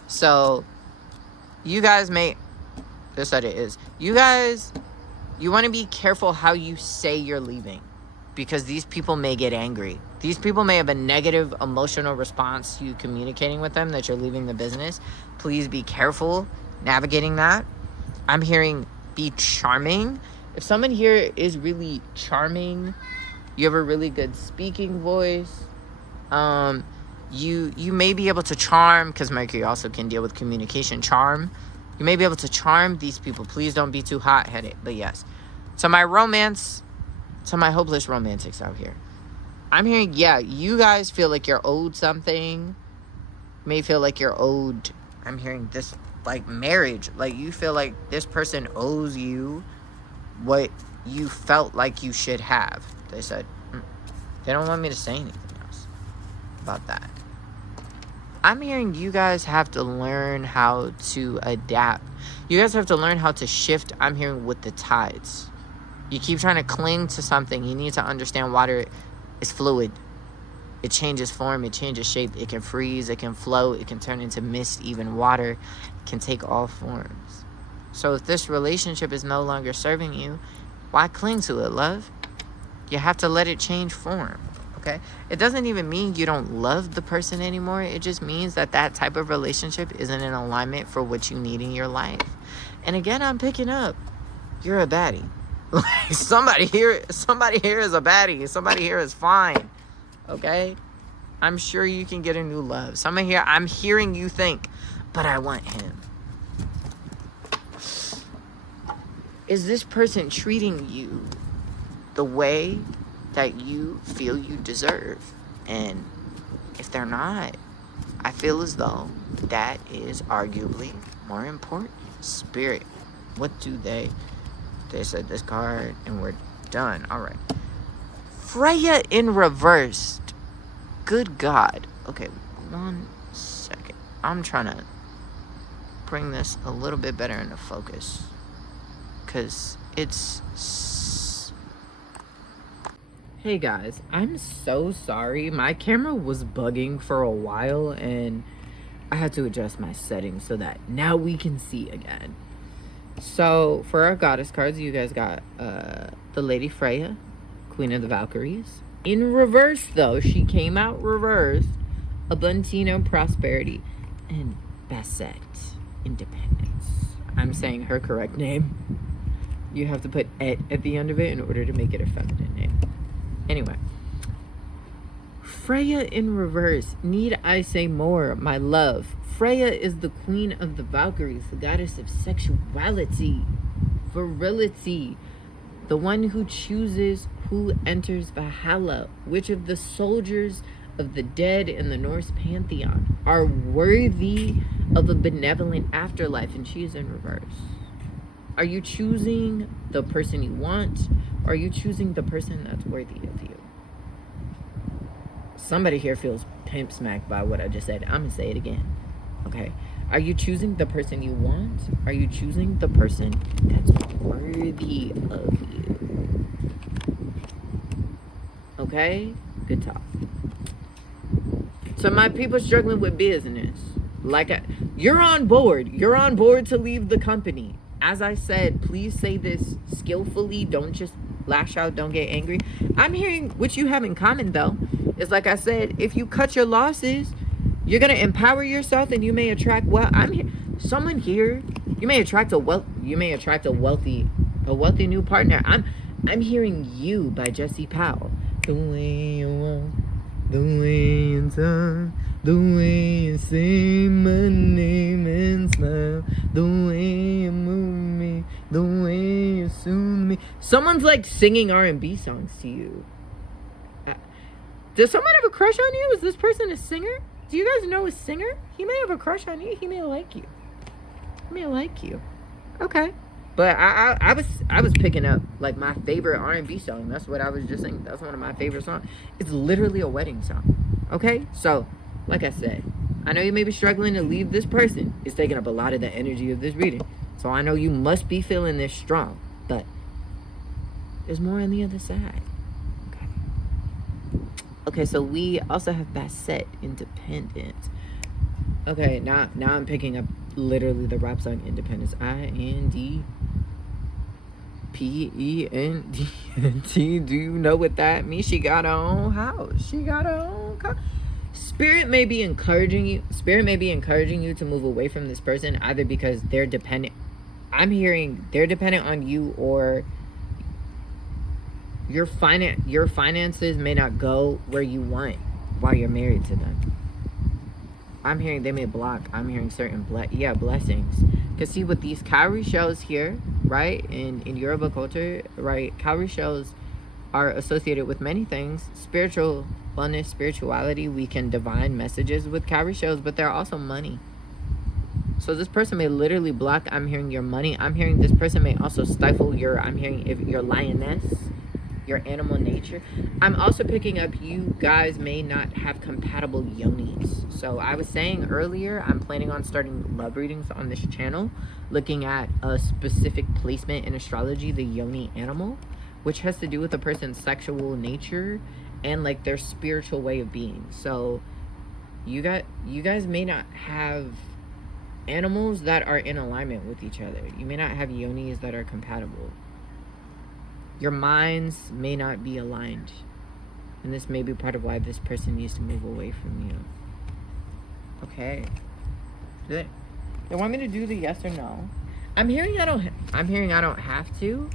So, you guys may, this what it is, you guys, you want to be careful how you say you're leaving. Because these people may get angry. These people may have a negative emotional response to you communicating with them that you're leaving the business. Please be careful navigating that. I'm hearing be charming. If someone here is really charming, you have a really good speaking voice, you may be able to charm, because Mercury also can deal with communication, charm. You may be able to charm these people. Please don't be too hot-headed. But yes. So my hopeless romantics out here, I'm hearing, yeah, you guys feel like you're owed something. You may feel like you're owed, I'm hearing this, like marriage. Like you feel like this person owes you what you felt like you should have. They said, they don't want me to say anything else about that. I'm hearing you guys have to learn how to adapt. You guys have to learn how to shift, I'm hearing, with the tides. You keep trying to cling to something. You need to understand water is fluid. It changes form. It changes shape. It can freeze. It can float. It can turn into mist. Even water can take all forms. So if this relationship is no longer serving you, why cling to it, love? You have to let it change form, Okay? It doesn't even mean you don't love the person anymore. It just means that that type of relationship isn't in alignment for what you need in your life. And again, I'm picking up, you're a baddie. Like, somebody here is a baddie. Somebody here is fine. Okay? I'm sure you can get a new love. Someone here, I'm hearing you think, but I want him. Is this person treating you the way that you feel you deserve? And if they're not, I feel as though that is arguably more important. Spirit, what do they said this card and we're done. All right. Freya in reversed. Good God. Okay, 1 second. I'm trying to bring this a little bit better into focus, because it's... Hey guys, I'm so sorry. My camera was bugging for a while and I had to adjust my settings so that now we can see again. So for our goddess cards, you guys got the Lady Freya, Queen of the Valkyries. In reverse though, she came out reversed. Abundino, Prosperity, and Basset, Independence. I'm saying her correct name. You have to put et at the end of it in order to make it a feminine name. Anyway, Freya in reverse. Need I say more, my love? Freya is the queen of the Valkyries, the goddess of sexuality, virility, the one who chooses who enters Valhalla. Which of the soldiers of the dead in the Norse pantheon are worthy of a benevolent afterlife? And she is in reverse. Are you choosing the person you want? Or are you choosing the person that's worthy of you? Somebody here feels pimp smacked by what I just said. I'm gonna say it again. Okay? Are you choosing the person you want? Are you choosing the person that's worthy of you? Okay? Good talk. So my people struggling with business. You're on board. You're on board to leave the company. As I said, please say this skillfully. Don't just lash out. Don't get angry. I'm hearing what you have in common, though, is, like I said, if you cut your losses, you're going to empower yourself and you may attract, someone here, you may attract a wealthy new partner. I'm hearing You by Jesse Powell. The way you walk, the way you talk, the way you say my name and smile, the way you move me, the way you soothe me. Someone's like singing R&B songs to you. Does someone have a crush on you? Is this person a singer? Do you guys know a singer? He may have a crush on you. He may like you. He may like you. Okay. But I was picking up like my favorite R&B song. That's what I was just saying. That's one of my favorite songs. It's literally a wedding song. Okay? So, like I said, I know you may be struggling to leave this person. It's taking up a lot of the energy of this reading. So I know you must be feeling this strong. But there's more on the other side. Okay, so we also have Basset, Independent. Okay, now I'm picking up literally the rap song Independence. INDPENDENT. Do you know what that means? She got her own house. She got her own car. Spirit may be encouraging you to move away from this person, either because they're dependent. I'm hearing they're dependent on you, or your finances may not go where you want while you're married to them. I'm hearing they may block. I'm hearing certain blessings. Because see, with these cowrie shells here, right, in Yoruba culture, right, cowrie shells are associated with many things. Spiritual wellness, spirituality. We can divine messages with cowrie shells, but they're also money. So this person may literally block, I'm hearing, your money. I'm hearing this person may also stifle I'm hearing if your lioness, your animal nature. I'm also picking up you guys may not have compatible yonis. So I was saying earlier, I'm planning on starting love readings on this channel, looking at a specific placement in astrology, the yoni animal, which has to do with a person's sexual nature and like their spiritual way of being. So you guys may not have animals that are in alignment with each other. You may not have yonis that are compatible. Your minds may not be aligned. And this may be part of why this person needs to move away from you. Okay. Good. They want me to do the yes or no. I'm hearing I don't have to.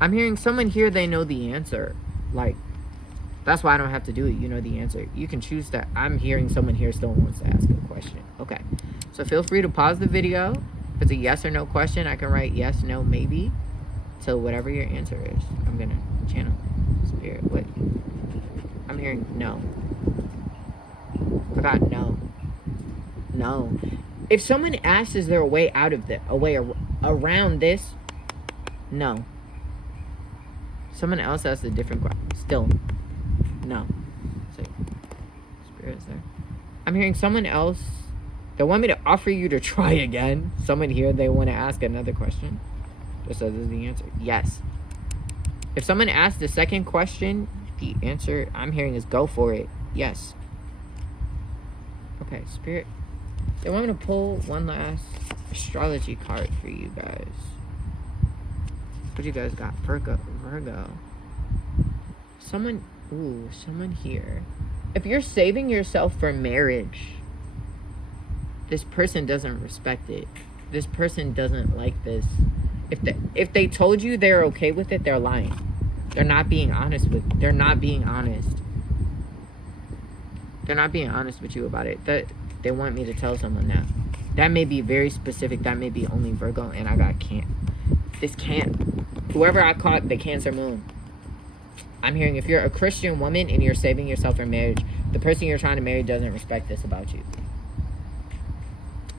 I'm hearing someone here, they know the answer. Like, that's why I don't have to do it. You know the answer. You can choose that. I'm hearing someone here still wants to ask a question. Okay. So feel free to pause the video. If it's a yes or no question, I can write yes, no, maybe. So whatever your answer is, I'm going to channel spirit. What? I'm hearing no. Forgot no. No. If someone asks, is there a way out of this, a way around this? No. Someone else asked a different question. Still, no. So, spirit's there. I'm hearing someone else. They want me to offer you to try again. Someone here, they want to ask another question. Just so this is the answer. Yes. If someone asks the second question, the answer I'm hearing is go for it. Yes. Okay, spirit. They want me to pull one last astrology card for you guys. What you guys got? Virgo. Someone here. If you're saving yourself for marriage, this person doesn't respect it. This person doesn't like this. If they told you they're okay with it, they're lying. They're not being honest with you about it. They want me to tell someone that. That may be very specific. That may be only Virgo, and I got can't. This can't. Whoever I caught the Cancer moon. I'm hearing if you're a Christian woman and you're saving yourself for marriage, the person you're trying to marry doesn't respect this about you.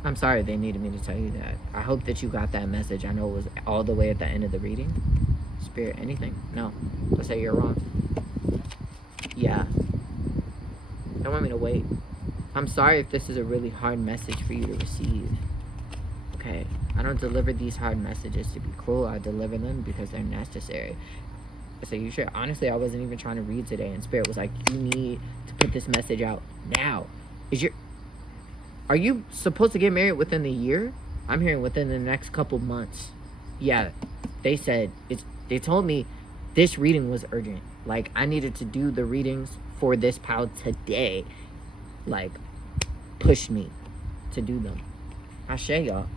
I'm sorry they needed me to tell you that. I hope that you got that message. I know it was all the way at the end of the reading. Spirit, anything? No. Let's say you're wrong. Yeah. They want me to wait. I'm sorry if this is a really hard message for you to receive. Okay. I don't deliver these hard messages to be cruel. I deliver them because they're necessary. So you should. Honestly, I wasn't even trying to read today. And Spirit was like, you need to put this message out now. Are you supposed to get married within the year? I'm hearing within the next couple months. Yeah. They said, they told me this reading was urgent. Like, I needed to do the readings for this pal today. Like, push me to do them. Ashe, y'all.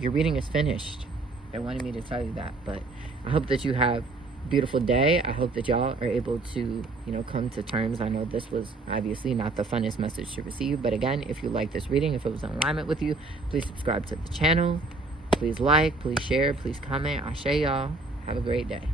Your reading is finished. They wanted me to tell you that, but I hope that you have a beautiful day. I hope that y'all are able to, come to terms. I know this was obviously not the funnest message to receive, but again, if you like this reading, if it was in alignment with you, please subscribe to the channel. Please like, please share, please comment. Ashe, y'all. Have a great day.